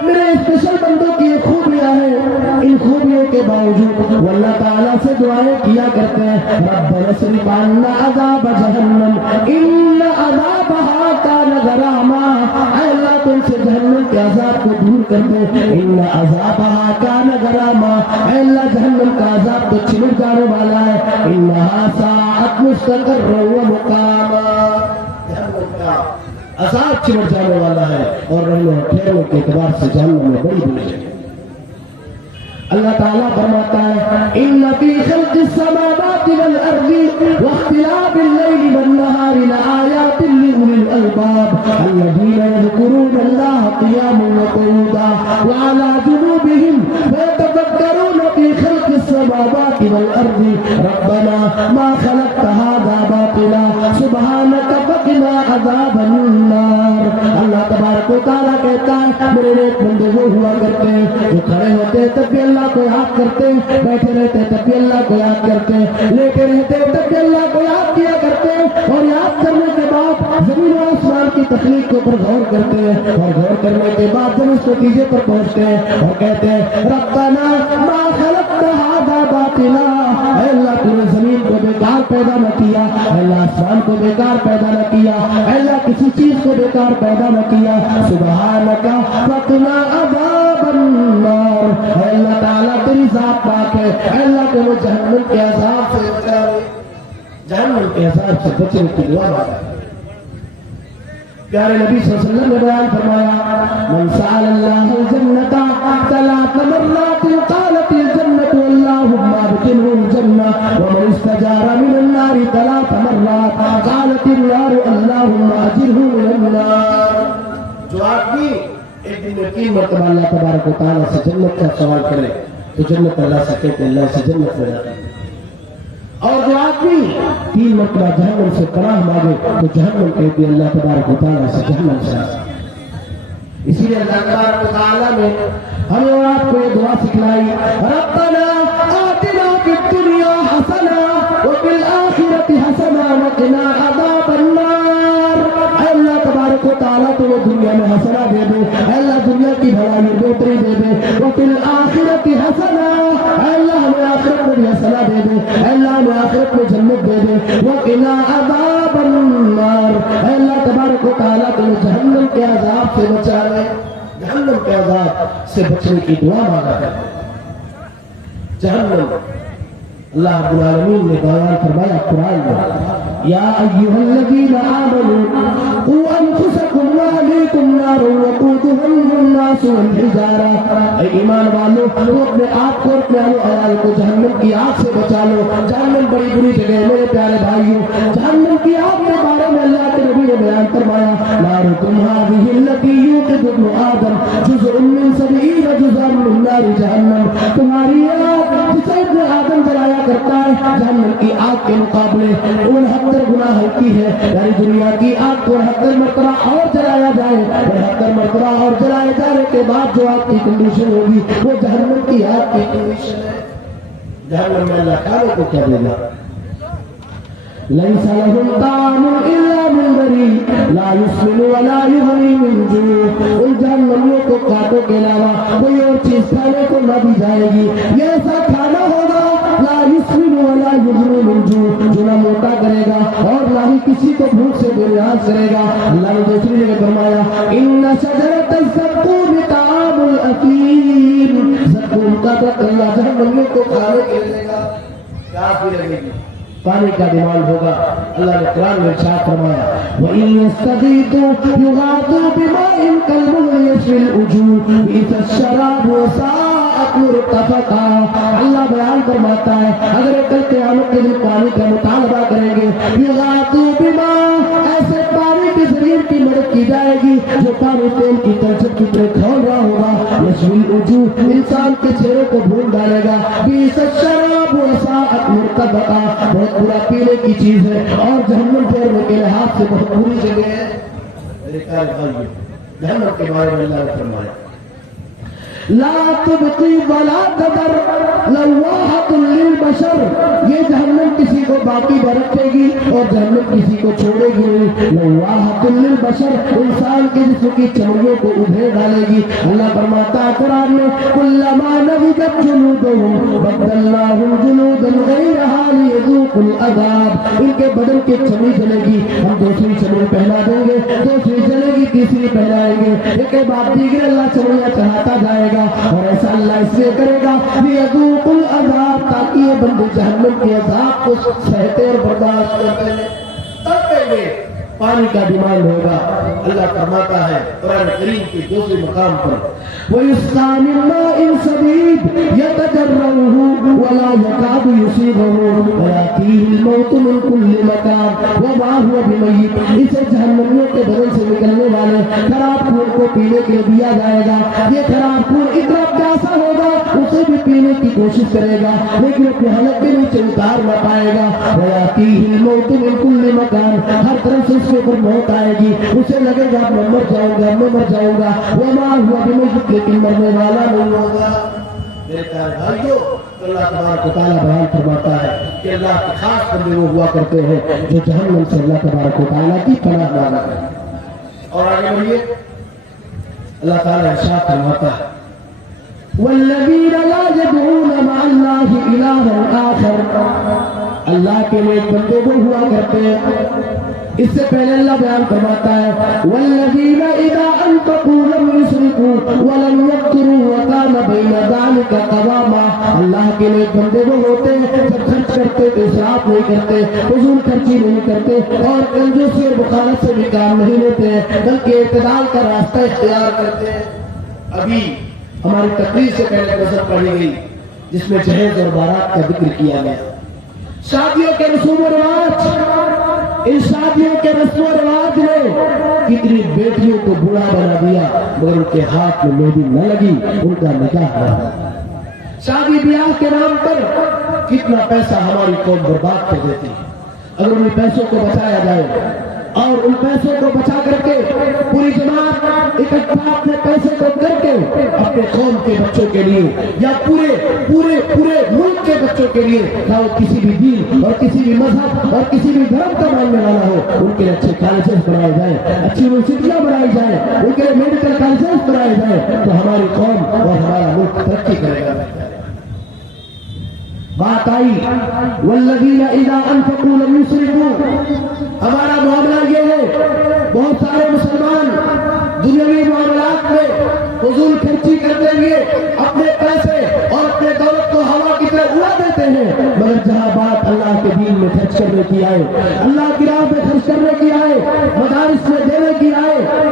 میرے اسپیشل بندوں کی یہ خوبیاں ہیں ان خوبیوں کے باوجود وہ اللہ تعالیٰ سے دعائیں کیا کرتے ہیں ربنا اصرف عنا عذاب جهنم إن عذابها كان غراما اے اللہ تم سے جہنم کے عذاب کو دور کر دے ان عذابها كان غراما اے اللہ جہنم کا عذاب تو چمٹ جانے والا ہے انها ساءت مستقرا ومقاما جہنم کا عذاب چمٹ جانے والا ہے اور رہنے اور ٹھہرنے کے اعتبار سے جہنم میں بڑی بری ہے اللہ تعالیٰ فرماتا ہے ان فی خلق السماوات والارض واختلاف الليل والنهار لآیات لأولی الالباب الذین یذکرون اللہ قیاما وقعودا وعلى جنوبهم ويتفکرون فی خلق السماوات والارض ربنا ما خلقت هذا باطلا سبحانك فقنا عذاب النار اللہ تبارک و تعالیٰ کہتا ہے میرے نیک بندے وہ ہوا کرتے ہیں جو کھڑے ہوتے تب بھی اللہ کو یاد کرتے بیٹھے رہتے تب بھی اللہ کو یاد کرتے لیٹے رہتے تب بھی اللہ کو یاد کیا کرتے اور یاد کرنے کے بعد زمین و آسمان کی تخلیق کے اوپر غور کرتے ہیں اور غور کرنے کے بعد جب اس نتیجے پر پہنچتے ہیں اور کہتے ہیں ربنا ما خلقت هذا باطلا اے اللہ تو نے زمین کو بیکار پیدا نہ کیا اے اللہ آسمان کو بیکار پیدا نہ کیا اے اللہ کسی چیز کو بیکار پیدا نہ کیا سبحانک فقنا عذاب النار اے اللہ تعالیٰ تیری ذات پاک ہے اے اللہ کو وہ جہنم کے عذاب سے بچا جہنم کے عذاب سے بچنے کی دعا مانگا پیارے نبی صلی اللہ علیہ وسلم نے بیان فرمایا من سأل اللہ الجنة 3 مرات قالت الجنة اللهم ادخله الجنة ومن استجار من النار 3 مرات قالت النار اللهم اجره من النار جو آدمی ایک دن میں 3 مرتبہ اللہ تبارک و تعالیٰ سے جنت کا سوال کرے تو جنت اللہ سے کہتے اللہ سے جنت میں جاتے اور جو آدمی 3 مرتبہ جہنم سے پناہ مانگے تو جہنم کہتے اللہ تبارک و تعالیٰ سے جہنم سے اسی لیے اللہ تبارک و تعالیٰ نے ہمیں اور آپ کو یہ دعا سکھلائی ربنا آتنا فی الدنیا حسنہ وفی الآخرۃ حسنہ وقنا عذاب النار اے اللہ تبارک و تعالیٰ تو وہ دنیا میں حسنہ دے دے اے اللہ دنیا کی بھلائی بہتری دے دے وفی الآخرۃ حسنہ اے اللہ ہمیں آخرت میں بھی حسنہ دے دے اے اللہ ہمیں آخرت میں جنت دے دے وقنا عذاب النار اے اللہ تبارک و تعالیٰ تو جہنم کے عذاب سے بچا لے جہنم کے عذاب سے بچنے کی دعا مانگا کرتے جہنم اللہ رب العالمین نے بیان فرمایا قرآن میں یا ایھا الذین آمنوا قوا انفسکم واہلیکم نار وقودها الناس والحجارہ، اے ایمان والو تو اپنے آپ کو اور اپنے اہل و عیال کو جہنم کی آگ سے بچا لو۔ جہنم بڑی بری جگہ ہے میرے پیارے بھائیوں۔ جہنم کی آگ کے بارے میں اللہ کے نبی نے بیان فرمایا، نارکم هذه التي يوقد ابن آدم جزء من 70 جزءا من نار جہنم، تمہاری آگ جسے ابن آدم جلایا کرتا ہے جہنم کی آگ کے مقابلے 69 گنا ہلکی ہے، یعنی دنیا کی آگ کو 69 مرتبہ اور جلایا جائے، 69 مرتبہ اور جلائے جانے کے بعد جو آگ کی کنڈیشن ہوگی وہ جہنم کی آگ کی کنڈیشن ہے۔ جہنم میں اللہ کھانے کو کیا دے گا؟ لَيْسَ لَهُمْ طَعَامٌ إِلَّا مِنْ ضَرِيعٍ لَا يُسْمِنُ وَلَا يُغْنِي مِنْ جُوعٍ، ان جہنمیوں کو کانٹوں کے علاوہ کوئی اور چیز کھانے کو نہ دی جائے گی، یہ ایسا کھانا ہوگا لا يسمن ولا يغني من جوع، جو نہ موٹا کرے گا اور نہ ہی کسی کو بھوک سے بے نیاز کرے گا۔ اللہ نے دوسری جگہ فرمایا ان شجرۃ الزقوم طعام الاثیم، زقوم کا درخت اللہ جہنمیوں کو کھانے کے لیے دے گا، پیاس بھی لگے گی، پانی کا ڈیمانڈ ہوگا۔ اللہ نے قرآن میں ارشاد فرمایا وَإِن يَسْتَغِيثُوا يُغَاثُوا بِمَاءٍ كَالْمُهْلِ يَشْوِي الْوُجُوهَ بِئْسَ الشَّرَابُ وَسَاءَتْ مُرْتَفَقًا۔ اللہ بیان فرماتا ہے اگر کل قیامت کے دن پانی کا مطالبہ کریں گے، يُغَاثُوا بِمَاءٍ، ایسے پانی کی زمین کی مدد کی جائے گی جو پانی تیل کی تلچھٹ کی طرح کھول رہا ہوگا، يَشْوِي الْوُجُوهَ، انسان کے چہرے کو بھون ڈالے گا، بِئْسَ الشَّرَابُ وَسَاءَتْ مُرْتَفَقًا، بہت برا پینے کی چیز ہے اور جہنم پھیرنے کے لحاظ سے بہت بری جگہ ہے۔ میرے پیارے بھائیو، جہنم کے بارے میں اللہ نے فرمایا لا تبقی ولا تذر لواحۃ للبشر، یہ جہنم کسی کو باقی نہ رکھے گی اور جہنم کسی کو چھوڑے گی نہیں۔ لواحۃ للبشر، انسان کے جسم کی چمڑیوں کو ادھیڑ ڈالے گی۔ اللہ فرماتا ہے قرآن میں کلما نضجت جلودہم بدلناہم جلودا غیرہا لیذوقوا العذاب، ان کے بدن کی چمڑی جلے گی، ہم دوسری چمڑی پہنا دیں گے، دوسری جلے گی، تیسری پہنائیں گے، ایک کے بعد دیگر اللہ چمڑیاں چڑھاتا جائے گا، اور ایسا اللہ اس لیے کرے گا لیذوقوا العذاب، تاکہ یہ بندے جہنم کے عذاب کو سہتے اور برداشت کرتے ہیں، تب پہلے پانی کا ڈیمانڈ ہوگا۔ اللہ فرماتا ہے قرآن کریم کے دوسرے مقام پر وَيُسْقَىٰ مِن مَّاءٍ صَدِيدٍ يَتَجَرَّعُهُ وَلَا يَكَادُ يُصِيبُهُ وَيَأْتِيهِ الْمَوْتُ مِن كُلِّ مَكَانٍ وَمَا هُوَ بِمَيِّتٍ، اسے جہنمیوں کے بدن سے نکلنے والے خراب خون کو پینے کے لیے دیا جائے گا، یہ خراب خون اتنا پیاسا ہوگا اسے بھی پینے کی کوشش کرے گا لیکن اپنے حلق کے نیچے اتار نہ پائے گا۔ وَيَأْتِيهِ الْمَوْتُ مِن كُلِّ مَكَانٍ، ہر طرف سے اس کے اوپر موت آئے گی، اسے لگے گا میں مر جاؤں گا، میں مر جاؤں گا، وَمَا هُوَ بِمَيِّتٍ، لیکن مرنے والا نہیں ہوگا۔ میرے پیارے بھائیو، اللہ تبارک و تعالیٰ بیان فرماتا ہے کہ اللہ کے خاص بندے وہ ہوا کرتے ہیں جو جہنم سے اللہ تبارک و تعالیٰ کی پناہ مانگا کرتے۔ اور آگے بڑھیے، اللہ تعالیٰ ارشاد فرماتا ہے والذین لا يدعون مع اللہ الہا آخر، اللہ کے نیک بندے وہ ہوا کرتے ہیں۔ اس سے پہلے اللہ بیان فرماتا ہے والذین اذا انفقوا لم يسرفوا ولم يقتروا وكان بین ذلک قواما، اللہ کے نیک بندے وہ ہوتے ہیں جب خرچ کرتے تو اسراف نہیں کرتے، فضول خرچی نہیں کرتے اور کنجوسی اور بخارت سے بھی کام نہیں لیتے ہیں بلکہ اعتدال کا راستہ اختیار کرتے ہیں۔ ابھی ہماری تقریر سے پہلے نظر پڑی گئی جس میں جہیز اور بارات کا ذکر کیا گیا، شادیوں کے رسوم و رواج، ان شادیوں کے رسم و رواج نے کتنی بیٹیوں کو برا بنا دیا مگر ان کے ہاتھ میں مہندی نہ لگی، ان کا نکاح نہ ہوا۔ شادی بیاہ کے نام پر کتنا پیسہ ہماری قوم برباد کر دیتی ہے۔ اگر ان پیسوں کو بچایا جائے اور ان پیسوں کو بچا کر کے پوری جماعت اکٹھا اپنے پیسے کو کر کے اپنے قوم کے بچوں کے لیے یا پورے ملک کے بچوں کے لیے، چاہے وہ کسی بھی دین اور کسی بھی مذہب اور کسی بھی دھرم کا ماننے والا ہو، ان کے لیے اچھے کالجز بنائے جائیں، اچھی یونیورسٹیاں بنائی جائیں، ان کے لیے میڈیکل کالجز بنائے جائیں تو ہماری قوم اور ہمارا ملک ترقی کرے گا۔ بات آئی والذین اذا انفقوا لم یسرفوا، ہمارا معاملہ یہ ہے بہت سارے مسلمان دنیاوی معاملات میں فضول خرچی کرتے ہوئے اپنے پیسے اور اپنے دولت کو ہوا کی طرح اڑا دیتے ہیں، مگر جہاں بات اللہ کے دین میں خرچ کرنے کی آئے، اللہ کی راہ میں خرچ کرنے کی آئے، مدارس میں دینے کی آئے،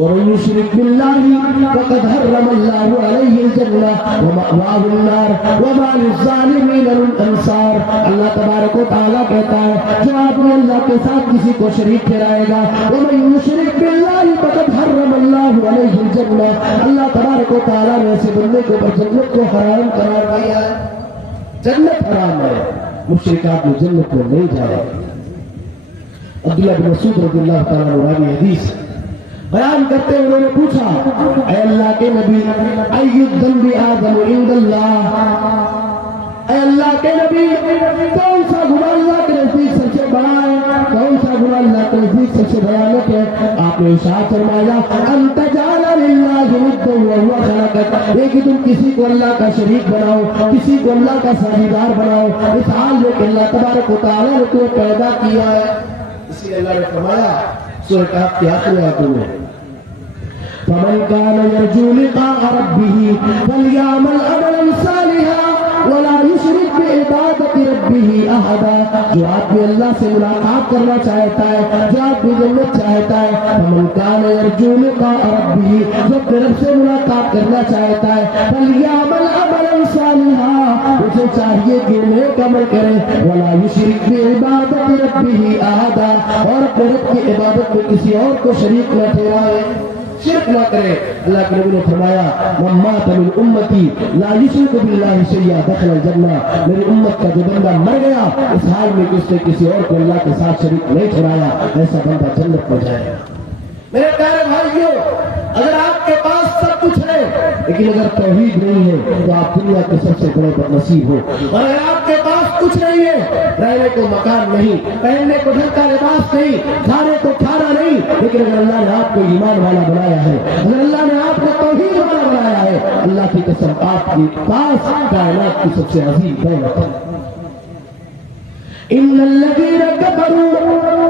ومن يشرك بالله فقد حرم الله عليه الجنة ومأواه النار وما للظالمين من انصار. اللہ تبارک و تعالیٰ کہتا ہے جو آدمی اللہ کے ساتھ کسی کو شریک ٹھہرائے گا ومن يشرك بالله فقد حرم الله عليه الجنة، اللہ تبارک و تعالیٰ نے ایسے بندے کے اوپر جنت کو حرام قرار دیا ہے. جنت حرام ہے، مشرک آدمی جنت میں نہیں جائے. عبداللہ بن مسعود رضی اللہ تعالیٰ عنہ راوی حدیث بیان کرتے ہوئے انہوں نے پوچھا اے اللہ کے نبی ای الذنب اعظم عند اللہ، اے اللہ کے نبی کون سا گناہ اللہ کے نزدیک سب سے بڑا ہے، کون سا گناہ اللہ کے نزدیک سب سے بھیانک ہے؟ آپ نے ارشاد فرمایا ان تجعل للہ ندا وهو خلقک، یہ کہ تم کسی کو اللہ کا شریک بناؤ، کسی کو اللہ کا ساجیدار بناؤ اس حال میں کہ اللہ تبارک و تعالیٰ نے تمہیں پیدا کیا ہے. اسی لیے اللہ نے فرمایا سورہ کہف کی آخری آیتوں میں فمن كان يرجو لقاء ربه فليعمل عملا صالحا ولا يشرك بعبادة ربه احدا. جو آدمی اللہ سے ملاقات کرنا چاہتا ہے، جو آدمی جنت چاہتا ہے، فمن كان يرجو لقاء ربه، جو اپنے رب سے ملاقات کرنا چاہتا ہے، فليعمل عملا صالحا، اسے چاہیے کہ نیک عمل کرے، ولا يشرك بعبادة ربه احدا، اور اپنے رب کی عبادت میں کسی اور کو شریک نہ ٹھہرائے، شرک نہ کرے. اللہ کے نبی نے فرمایا من مات من امتی لا یشرک باللہ شیئا دخل الجنہ، میری امت کا جو بندہ مر گیا اس حال میں کہ اس نے کسی اور کو اللہ کے ساتھ شریک نہیں ٹھہرایا، ایسا بندہ جنت میں جائے گا. میرے پیارے بھائیوں، اگر آپ کے پاس سب کچھ ہے لیکن اگر توحید نہیں ہے تو آپ دنیا کے سب سے بڑے بدنصیب ہو. اور اگر آپ کے پاس کچھ نہیں ہے، رہنے کو مکان نہیں، پہننے کو ڈھنگ کا لباس نہیں، کھانے کو کھانا نہیں، لیکن اگر اللہ نے آپ کو ایمان والا بنایا ہے، اگر اللہ نے آپ کو توحید والا بنایا ہے، اللہ کی قسم آپ کے پاس کائنات کی سب سے عظیم دولت ہے. ان الذين كفروا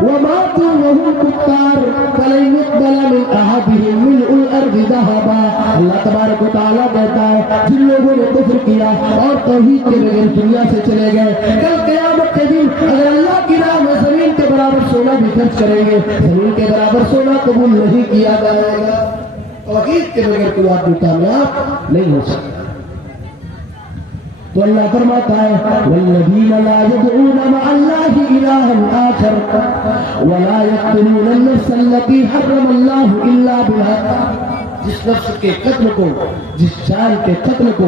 وماتوا وهم كفار فلن يقبل من احدهم ملء الارض ذهبا. اللہ تبارک و تعالیٰ کہتا ہے جن لوگوں نے کفر کیا اور توحید کے بغیر دنیا سے چلے گئے، کل قیامت کے دن اگر اللہ کی راہ میں زمین کے برابر سونا بھی خرچ کریں گے، زمین کے برابر سونا قبول نہیں کیا جائے گا. توحید کے بغیر کوئی آدمی کامیاب نہیں ہو سکتا. تو اللہ فرماتا ہے والذین لا يدعون مع اللہ الہا آخر ولا يقتلون النفس التي حرم اللہ الا بالحق. جس نفس کے قتل کو، جس جان کے قتل کو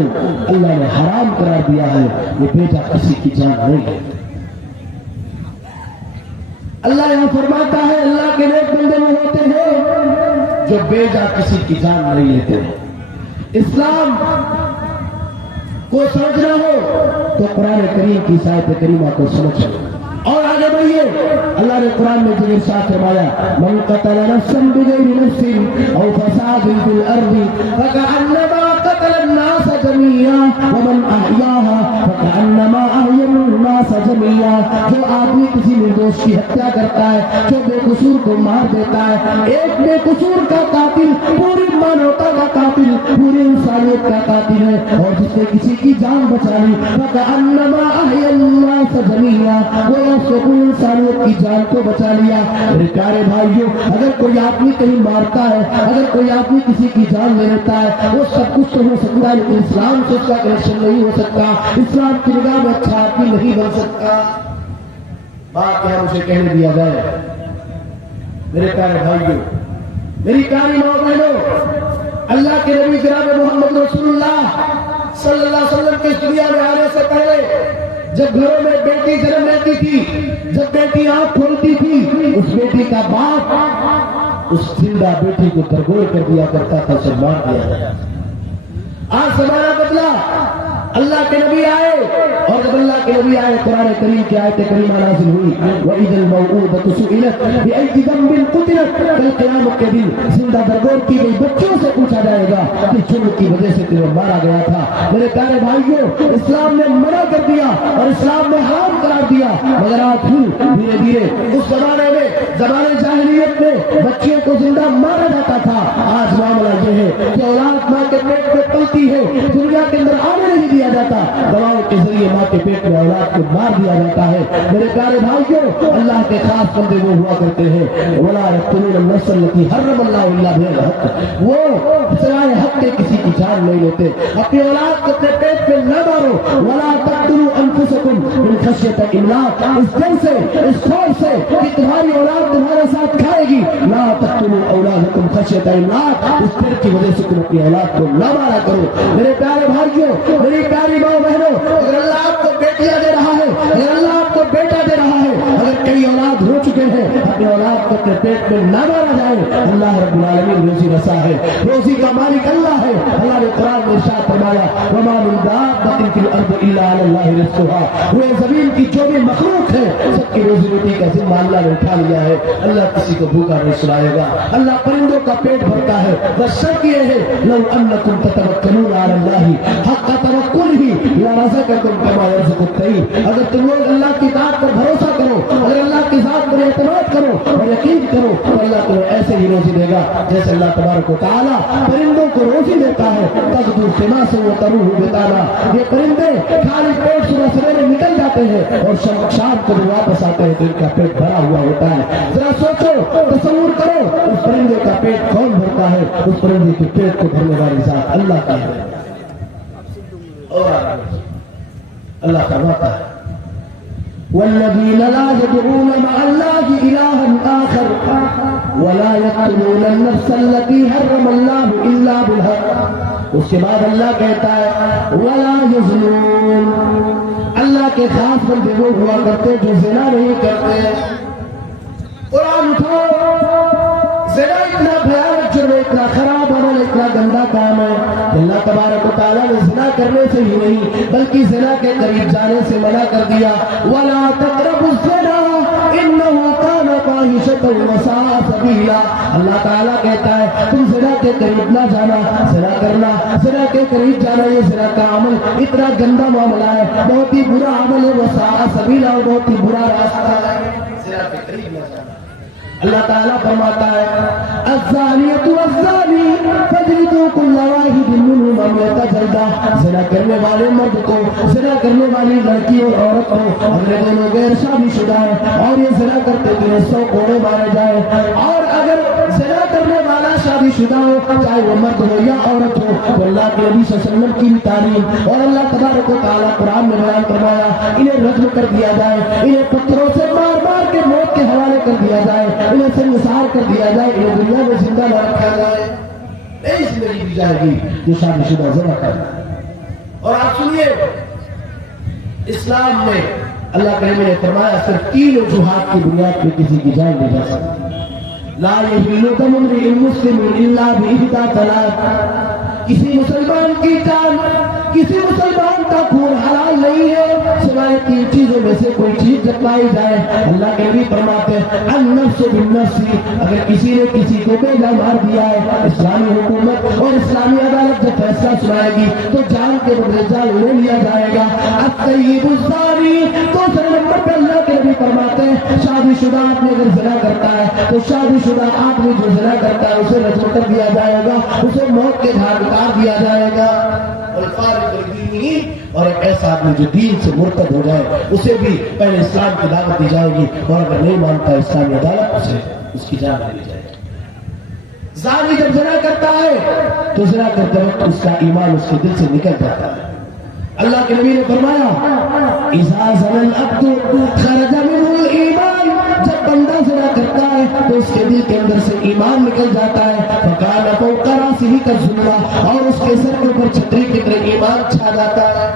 اللہ نے حرام قرار دیا ہے، یہ بیٹا کسی کی جان نہیں ہے. اللہ یہاں فرماتا ہے اللہ کے نیک بندے وہ ہوتے ہیں جو بیجا کسی کی جان نہیں لیتے ہیں. اسلام کو سمجھنا ہو تو قرآن کریم کی آیت کریمہ کو سمجھو اور آگے بڑھیے. اللہ نے قرآن میں جو ارشاد فرمایا من قتل نفسا بغیر نفس او فساد فی الارض فکأنما قتل الناس جميعا ومن احیاها فکأنما احیا الناس جميعا. جو آدمی کسی نردوش کی ہتیا کرتا ہے، جو بے قصور کو مار دیتا ہے، ایک بے قصور کا قاتل پوری مانوتا کا قاتل، پوری انسانیت کا قاتل ہے، اور جس نے کسی کی جان بچا لی فکأنما احیا الناس جميعا، وہ پوری انسانیت کی جان کو بچا لیا. میرے پیارے بھائیوں، اگر کوئی آدمی کہیں مارتا ہے، اگر کوئی آدمی کسی کی جان لے لیتا ہے، وہ سب کچھ تو ہو سکتا ہے لیکن اسلام سے اس کا کنیکشن نہیں ہو سکتا، اسلام کی نگاہ میں اچھا آدمی نہیں بن سکتا. بات یہاں مجھے کہنے دیا جائے میرے پیارے بھائیوں، میری پیاری ماں بہنوں، اللہ کے نبی جناب محمد رسول اللہ صلی اللہ علیہ وسلم کی اس دنیا میں آنے سے پہلے جب گھروں میں بیٹی جنم لیتی تھی، جب بیٹی آنکھ کھولتی تھی، اس بیٹی کا باپ اس زندہ بیٹی کو درگور کر دیا کرتا تھا، اسے مار دیا جاتا تھا. آج زمانہ بدلا، اللہ کے نبی آئے، اور جب اللہ کے نبی آئے قرآن کریم کی آیت کریمہ نازل ہوئی وَإِذَا الْمَوْءُودَةُ سُئِلَتْ بِأَيِّ ذَنبٍ قُتِلَتْ. کل قیامت کے دن زندہ درگور کی گئی بچوں سے پوچھا جائے گا کہ جرم کی وجہ سے تمہیں مارا گیا تھا. میرے پیارے بھائیوں، اسلام نے منع کر دیا اور اسلام نے حرام قرار دیا، مگر آج پھر دھیرے دھیرے اس زمانے میں، زمانے جاہلیت میں بچیوں کو زندہ مارا جاتا تھا. آج معاملہ یہ ہے کہ اولاد ماں کے پیٹ میں پلتی ہے دنیا کے اندر آنے نہیں دیا جاتا، دواؤں کے ذریعے ماں کے پیٹ میں اولاد کو مار دیا جاتا ہے۔ میرے پیارے بھائیوں، اللہ کے خاص بندے وہ ہوا کرتے ہیں وَلَا يَقْتُلُونَ النَّفْسَ الَّتِي حَرَّمَ اللَّهُ إِلَّا بِالْحَقِّ، وہ سوائے حق کے کسی کی جان نہیں لیتے۔ اپنی اولاد کو اپنے پیٹ میں نہ مارو، وَلَا تَقْتُلُوا أَنفُسَكُمْ مِنْ خَشْيَةِ إِمْلَاقٍ، اس ڈر سے، اس خوف سے کہ تمہاری اولاد تمہارے ساتھ کھائے گی، لَا تَقْتُلُوا أَوْلَادَكُمْ خَشْيَةَ إِمْلَاقٍ، اس ڈر کی وجہ سے تم اپنی اولاد کو نہ مارا کرو۔ میرے پیارے بھائیوں، میری پیاری ماں بہنوں، اگر اللہ آپ کو بیٹیاں دے رہا ہے، اگر اللہ آپ کو بیٹا دے رہا ہے، اگر کئی اولاد ہو چکے ہیں، اپنے اولاد کو اپنے پیٹ میں نہ مارا جائے۔ اللہ رب العالمین روزی رسا ہے، روزی کا مالک اللہ ہے۔ اللہ نے قرآن میں ارشاد فرمایا وَمَا مِن دَابَّةٍ فِي الْأَرْضِ إِلَّا عَلَى اللَّهِ رِزْقُهَا، وہ زمین کی جو بھی مخلوق ہے سب کی روزی روٹی کا ذمہ اللہ نے اٹھا لیا ہے۔ اللہ کسی کو بھوکا نہیں سلائے گا، اللہ پرندوں کا پیٹ بھرتا ہے۔ بس شرط یہ ہے لَوْ أَنَّكُمْ تَتَوَكَّلُونَ عَلَى اللَّهِ حَقَّ تَوَكُّلِهِ لَرَزَقَكُمْ كَمَا يَرْزُقُ الطَّيْرَ، اگر تم لوگ اللہ کی ذات پر بھروسہ کرو، اگر اللہ کی ذات پر اعتماد کرو اور یقین کرو تو اللہ تمہیں ایسے ہی روزی دے گا جیسے اللہ تبارک و تعالیٰ پرندوں کو روزی دیتا ہے۔ تغدو خماسا وتروح بطانا، یہ پرندے خالی پیٹ صبح سویرے نکل جاتے ہیں اور شام کو جو واپس آتے ہیں تو ان کا پیٹ بھرا ہوا ہوتا ہے۔ ذرا سوچو، تصور کرو، اس پرندے کا پیٹ کون بھرتا ہے؟ اس پرندے کے پیٹ کو بھرنے والی ذات اللہ کی ہے۔ اور اللہ فرماتا ہے وَالَّذِينَ لَا يَدْعُونَ مَعَ اللَّهِ إِلَٰهًا آخَرَ وَلَا يَقْتُلُونَ النَّفْسَ الَّتِي حَرَّمَ اللَّهُ إِلَّا بِالْحَقِّ، اس کے بعد اللہ کہتا ہے وَلَا يَزْنُونَ، اللہ کے خاص بندے وہ ہوا کرتے جو زنا نہیں کرتے۔ قرآن اٹھاؤ، زنا اتنا بھیانک جرم، اتنا خراب عمل، اتنا گندا کام ہے، اللہ تبارک و تعالیٰ نے زنا کرنے سے ہی نہیں بلکہ زنا کے قریب جانے سے منع کر دیا۔ وَلَا تَقْرَبُوا الزِّنَا إِنَّهُ كَانَ فَاحِشَةً وَسَاءَ سَبِيلًا، اللہ تعالیٰ کہتا ہے تم زنا کے قریب نہ جانا، زنا کرنا، زنا کے قریب جانا، یہ زنا کا عمل اتنا گندا معاملہ ہے، بہت ہی برا عمل ہے، وَسَاءَ سَبِيلًا، بہت ہی برا راستہ ہے، زنا کے قریب نہ جانا۔ اللہ تعالیٰ فرماتا ہے الزانیۃ والزانی فاجلدوا کل واحد منہما مئۃ جلدہ، زنا کرنے والے مرد کو، زنا کرنے والی لڑکی اور عورت کو، اگر دونوں غیر شادی شدہ ہیں اور یہ زنا کرتے تو 100 کوڑے مارے جائے، اور اگر زنا کرنے والا شادی شدہ ہو چاہے وہ مرد ہو یا عورت ہو تو اللہ کے نبی صلی اللہ علیہ وسلم کی تعلیم اور اللہ تبارک و تعالیٰ قرآن میں بیان فرمایا انہیں رجم کر دیا جائے، انہیں پتھروں سے مار مار کے موت کے حوالے کر دیا جائے، انہیں سنسار کر دیا جائے، انہیں دنیا میں زندہ نہ رکھا جائے، نہیں زندگی دی جائے گی جو شادی شدہ زنا کرنا۔ اور آپ سنیے، اسلام میں اللہ کے نبی نے فرمایا صرف 3 وجوہات کی بنیاد پہ کسی کی جان لی جا سکتی ہے۔ لا يحل دم امرئ مسلم الا باحدى ثلاث، کسی مسلمان کی جان، کسی مسلمان کا خون حلال نہیں ہے سوائے 3 چیزوں میں سے کوئی چیز جب پائی جائے۔ اللہ کے نبی فرماتے ہیں النفس بالنفس، اگر کسی نے کسی کو بے جان مار دیا ہے، اسلامی حکومت اور اسلامی عدالت جب فیصلہ سنائے گی تو جان کے بدلے جان لے لیا جائے گا۔ الطیب الزانی، دوسرے نمبر پہ اللہ کے نبی فرماتے ہیں شادی شدہ آدمی اگر زنا کرتا ہے تو شادی شدہ آدمی جو زنا کرتا ہے اسے رجم کر دیا جائے گا، اسے موت کے گھاٹ اتار دیا جائے گا۔ اور ایک ایسا آدمی جو دین سے مرتد ہو جائے اسے بھی پہلے اسلام کی دعوت دی جائے گی، اور اگر نہیں مانتا اسلامی عدالت اسے اس کی جان لے لی جائے گی۔ زانی جب زنا کرتا ہے تو زنا کرتے وقت اس کا ایمان اس کے دل سے نکل جاتا ہے۔ اللہ کے نبی نے فرمایا اذا زنا العبد خرج منه الایمان، جب بندہ زنا کرتا ہے تو اس کے دل کے اندر سے ایمان نکل جاتا ہے، فکان فوق راسه كالظلمة، اور اس کے سر کے اوپر چھتری کی طرح ایمان چھا جاتا ہے۔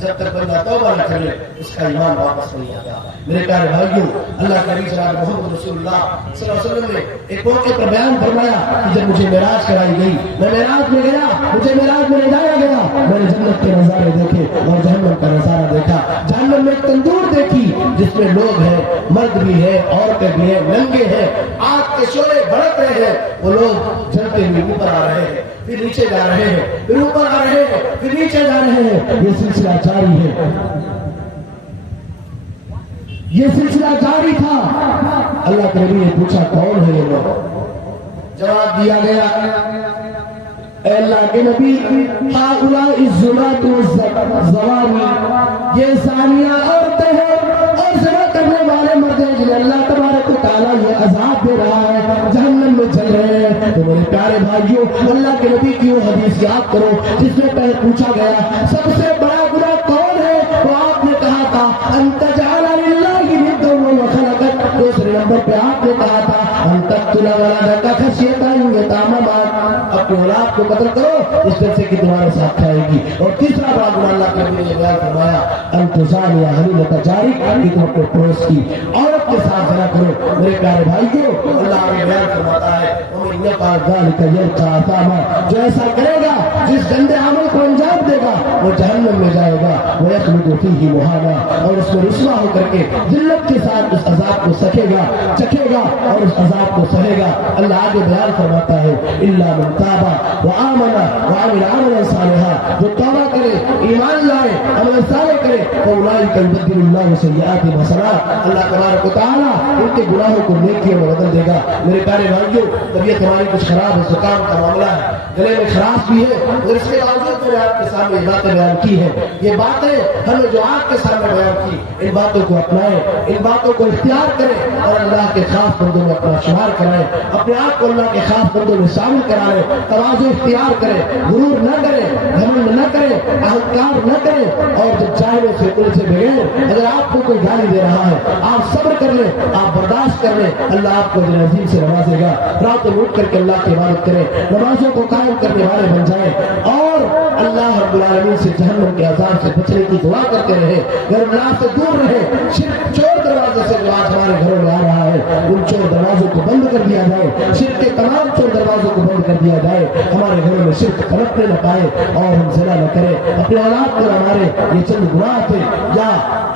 جب تک بندہ توبہ نہ کرے اس کا ایمان واپس نہیں آتا۔ میرے پیارے بھائیوں، اللہ کے نبی جناب محمد رسول اللہ صلی اللہ علیہ وسلم نے ایک موقع پر بیان فرمایا کہ جب مجھے معراج کرائی گئی، میں معراج میں گیا، مجھے معراج میں لے جایا گیا، میں نے جنت کے نظارے دیکھے اور جہنم کا نظارہ دیکھا۔ جہنم میں ایک تندور دیکھی جس میں لوگ ہیں، مرد بھی ہیں، عورتیں بھی ہیں، ننگے ہیں، آگ کے شعلے بھڑک رہے ہیں، وہ لوگ جلتے ہوئے اوپر آ رہے ہیں، پھر نیچے جا رہے ہیں، پھر اوپر آ رہے ہیں، پھر نیچے جا رہے ہیں۔ یہ سلسلہ جاری ہے، یہ سلسلہ جاری تھا۔ اللہ کے نبی نے پوچھا کون ہے یہ لوگ؟ جواب دیا گیا اے اللہ کے نبی ہؤلاء الزنات والزوانی، یہ زانیہ عورتیں ہیں اور زنا کرنے والے مرد ہیں جنہیں اللہ تبارک و تعالیٰ یہ عذاب دے رہا ہے، جہنم میں چل رہے ہیں۔ تو میرے پیارے بھائیوں، اللہ کے نبی کی وہ حدیث یاد کرو جس میں پہلے پوچھا گیا سب سے بڑا گناہ کون ہے، تو آپ نے کہا تھا ان تجعل للہ ندا وخلقک، دوسرے نمبر پہ آپ نے کہا تھا ان تقتل ولدک خشیۃ ان یتیم، اپنے اولاد کو قتل کرو اس طرح سے کہ تمہارے ساتھ کھائے گی۔ اور تیسرا بڑا گناہ اللہ کے نبی نے بیان فرمایا ان تزانی حلیلۃ جارک، کہ تم اپنے پڑوس کی عورت کے ساتھ زنا کرو۔ میرے پیارے بھائیوں، اللہ نے بیان فرماتا ہے ومن یفعل ذلک یلقى اثاما، جو ایسا کرے گا جس گندے عمل کو انجام دے گا وہ جہنم میں جائے گا، ویخلد فیہ مہانا، اور اس میں رسوا ہو کر کے ذلت کے ساتھ اس عذاب کو چکھے گا اور اس عذاب کو سہے گا۔ اللہ آگے بیان فرماتا ہے الا من تاب وآمن وعمل عملا صالحا، جو توبہ کرے، ایمان لائے، عمل صالح کرے، فاولئک یبدل اللہ سیئاتہم حسنات، اللہ تبارک و تعالیٰ ان کے گناہوں کو نیکیوں میں بدل دے گا۔ میرے پیارے بھائیوں، طبیعت ہماری کچھ خراب ہے، زکام کا معاملہ ہے، گلے میں خراش بھی ہے، اور اس کے باوجود میں نے آپ کے سامنے یہ باتیں بیان کی ہیں۔ یہ باتیں ہمیں جو آپ کے سامنے بیان کی، ان باتوں کو اپنائیں، ان باتوں کو اختیار کریں اور اللہ کے خاص بندوں میں اپنا شمار کرائیں، اپنے آپ کو اللہ کے خاص بندوں میں شامل کرائیں، تواضع اختیار کریں، غرور نہ کریں، گھمنڈ نہ کریں، اہنکار نہ کریں، اور جب چاہے سے ان سے بغیر اگر آپ کو کوئی گالی دے رہا ہے آپ صبر کر لیں، آپ برداشت کر لیں، اللہ آپ کو اجر عظیم سے نوازے گا۔ رات میں اٹھ کر کے اللہ کی عبادت کریں، نمازوں کو قائم کرنے والے بن جائیں، اور اللہ رب العالمین سے جہنم کے عذاب سے بچنے کی دعا کرتے رہے، غیر اللہ سے دور رہے۔ شرک چور دروازے سے جو آج ہمارے گھروں میں آ رہا ہے ان چور دروازوں کو بند کر دیا جائے، شرک کے تمام چور دروازوں کو بند کر دیا جائے، ہمارے گھروں میں شرک پنپنے نہ پائے اور ہم زنا نہ کریں۔ اپنے اولاد پر ہمارے یہ چند گناہ تھے، یا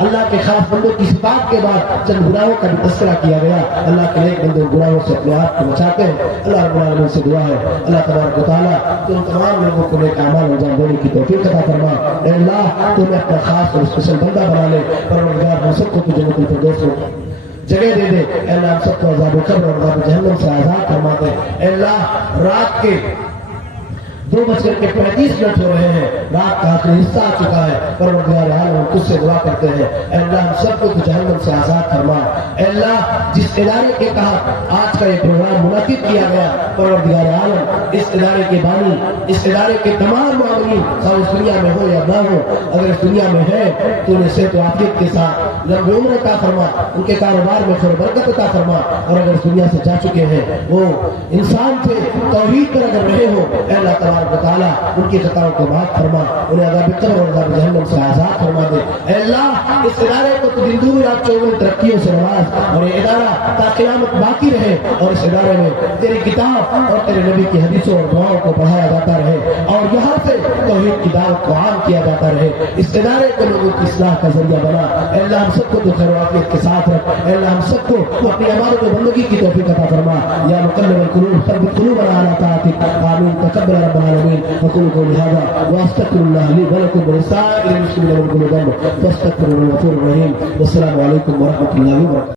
اللہ کے خاص بندوں کی صفات کے بعد چند گناہوں کا بھی تذکرہ کیا گیا، اللہ کے نیک بندے گناہوں سے اپنے آپ کو بچاتے ہیں۔ اللہ رب العالمین سے دعا ہے اللہ تبارک و تعالیٰ تم تمام لوگوں کو نیک اعمال انجام دینے کی توفیق عطا فرما۔ اے اللہ تمہیں اپنا خاص اور اسپیشل بندہ بنا لے، پروردگار ہم سب کو جنت الفردوس میں جگہ دے دے۔ اے اللہ ہم سب کو عذاب قبر اور عذاب جہنم سے آزاد فرما دے۔ اے اللہ رات کے 2:35 ہو رہے ہیں، رات کا آخری حصہ آ چکا ہے، پروردگار عالم ہم تجھ سے دعا کرتے ہیں اے اللہ ہم سب کو تو جہنم سے آزاد فرما۔ اے اللہ جس ادارے کے تحت آج کا یہ پروگرام منعقد کیا گیا، پروردگار عالم اس ادارے کے بانی، اس ادارے کے تمام معاونین سب اس دنیا میں ہو یا نہ ہو، اگر اس دنیا میں ہے تو انہیں صحت و عافیت کے ساتھ لمبی عمر عطا فرما، ان کے کاروبار میں خیر برکت عطا فرما، اور اگر اس دنیا سے جا چکے ہیں وہ انسان تھے توحید پر اگر رہے ہو، اے اللہ تبارک و تعالیٰ ان کی خطاؤں کو معاف فرما، انہیں عذاب قبر اور عذاب جہنم سے آزاد فرما دے۔ اے اللہ اس ادارے کو تو دن دور رات 24 ترقیوں سے نواز، اور یہ ادارہ تا قیامت باقی رہے، اور اس ادارے میں تیری کتاب اور تیرے نبی کی حدیثوں اور دعاؤں کو پڑھایا جاتا رہے، اور یہاں سے توحید کی دعوت کو عام کیا جاتا رہے، اس ادارے کو لوگوں کی اصلاح کا ذریعہ بنا۔ اے اللہ ہم سب کو تو خیر و عافیت کے ساتھ رکھ، اے اللہ ہم سب کو اپنی عبادت و بندگی کی توفیق عطا فرما۔ یا مقلب القلوب ثبت قلوبنا على طاعتك، آمین۔ تقبل رب العالمین۔ وقل قولي هذا واستغفر الله لي ولكم ولسائر المسلمين من كل ذنب فاستغفروه هو الغفور الرحيم، والسلام عليكم ورحمة الله وبركاته۔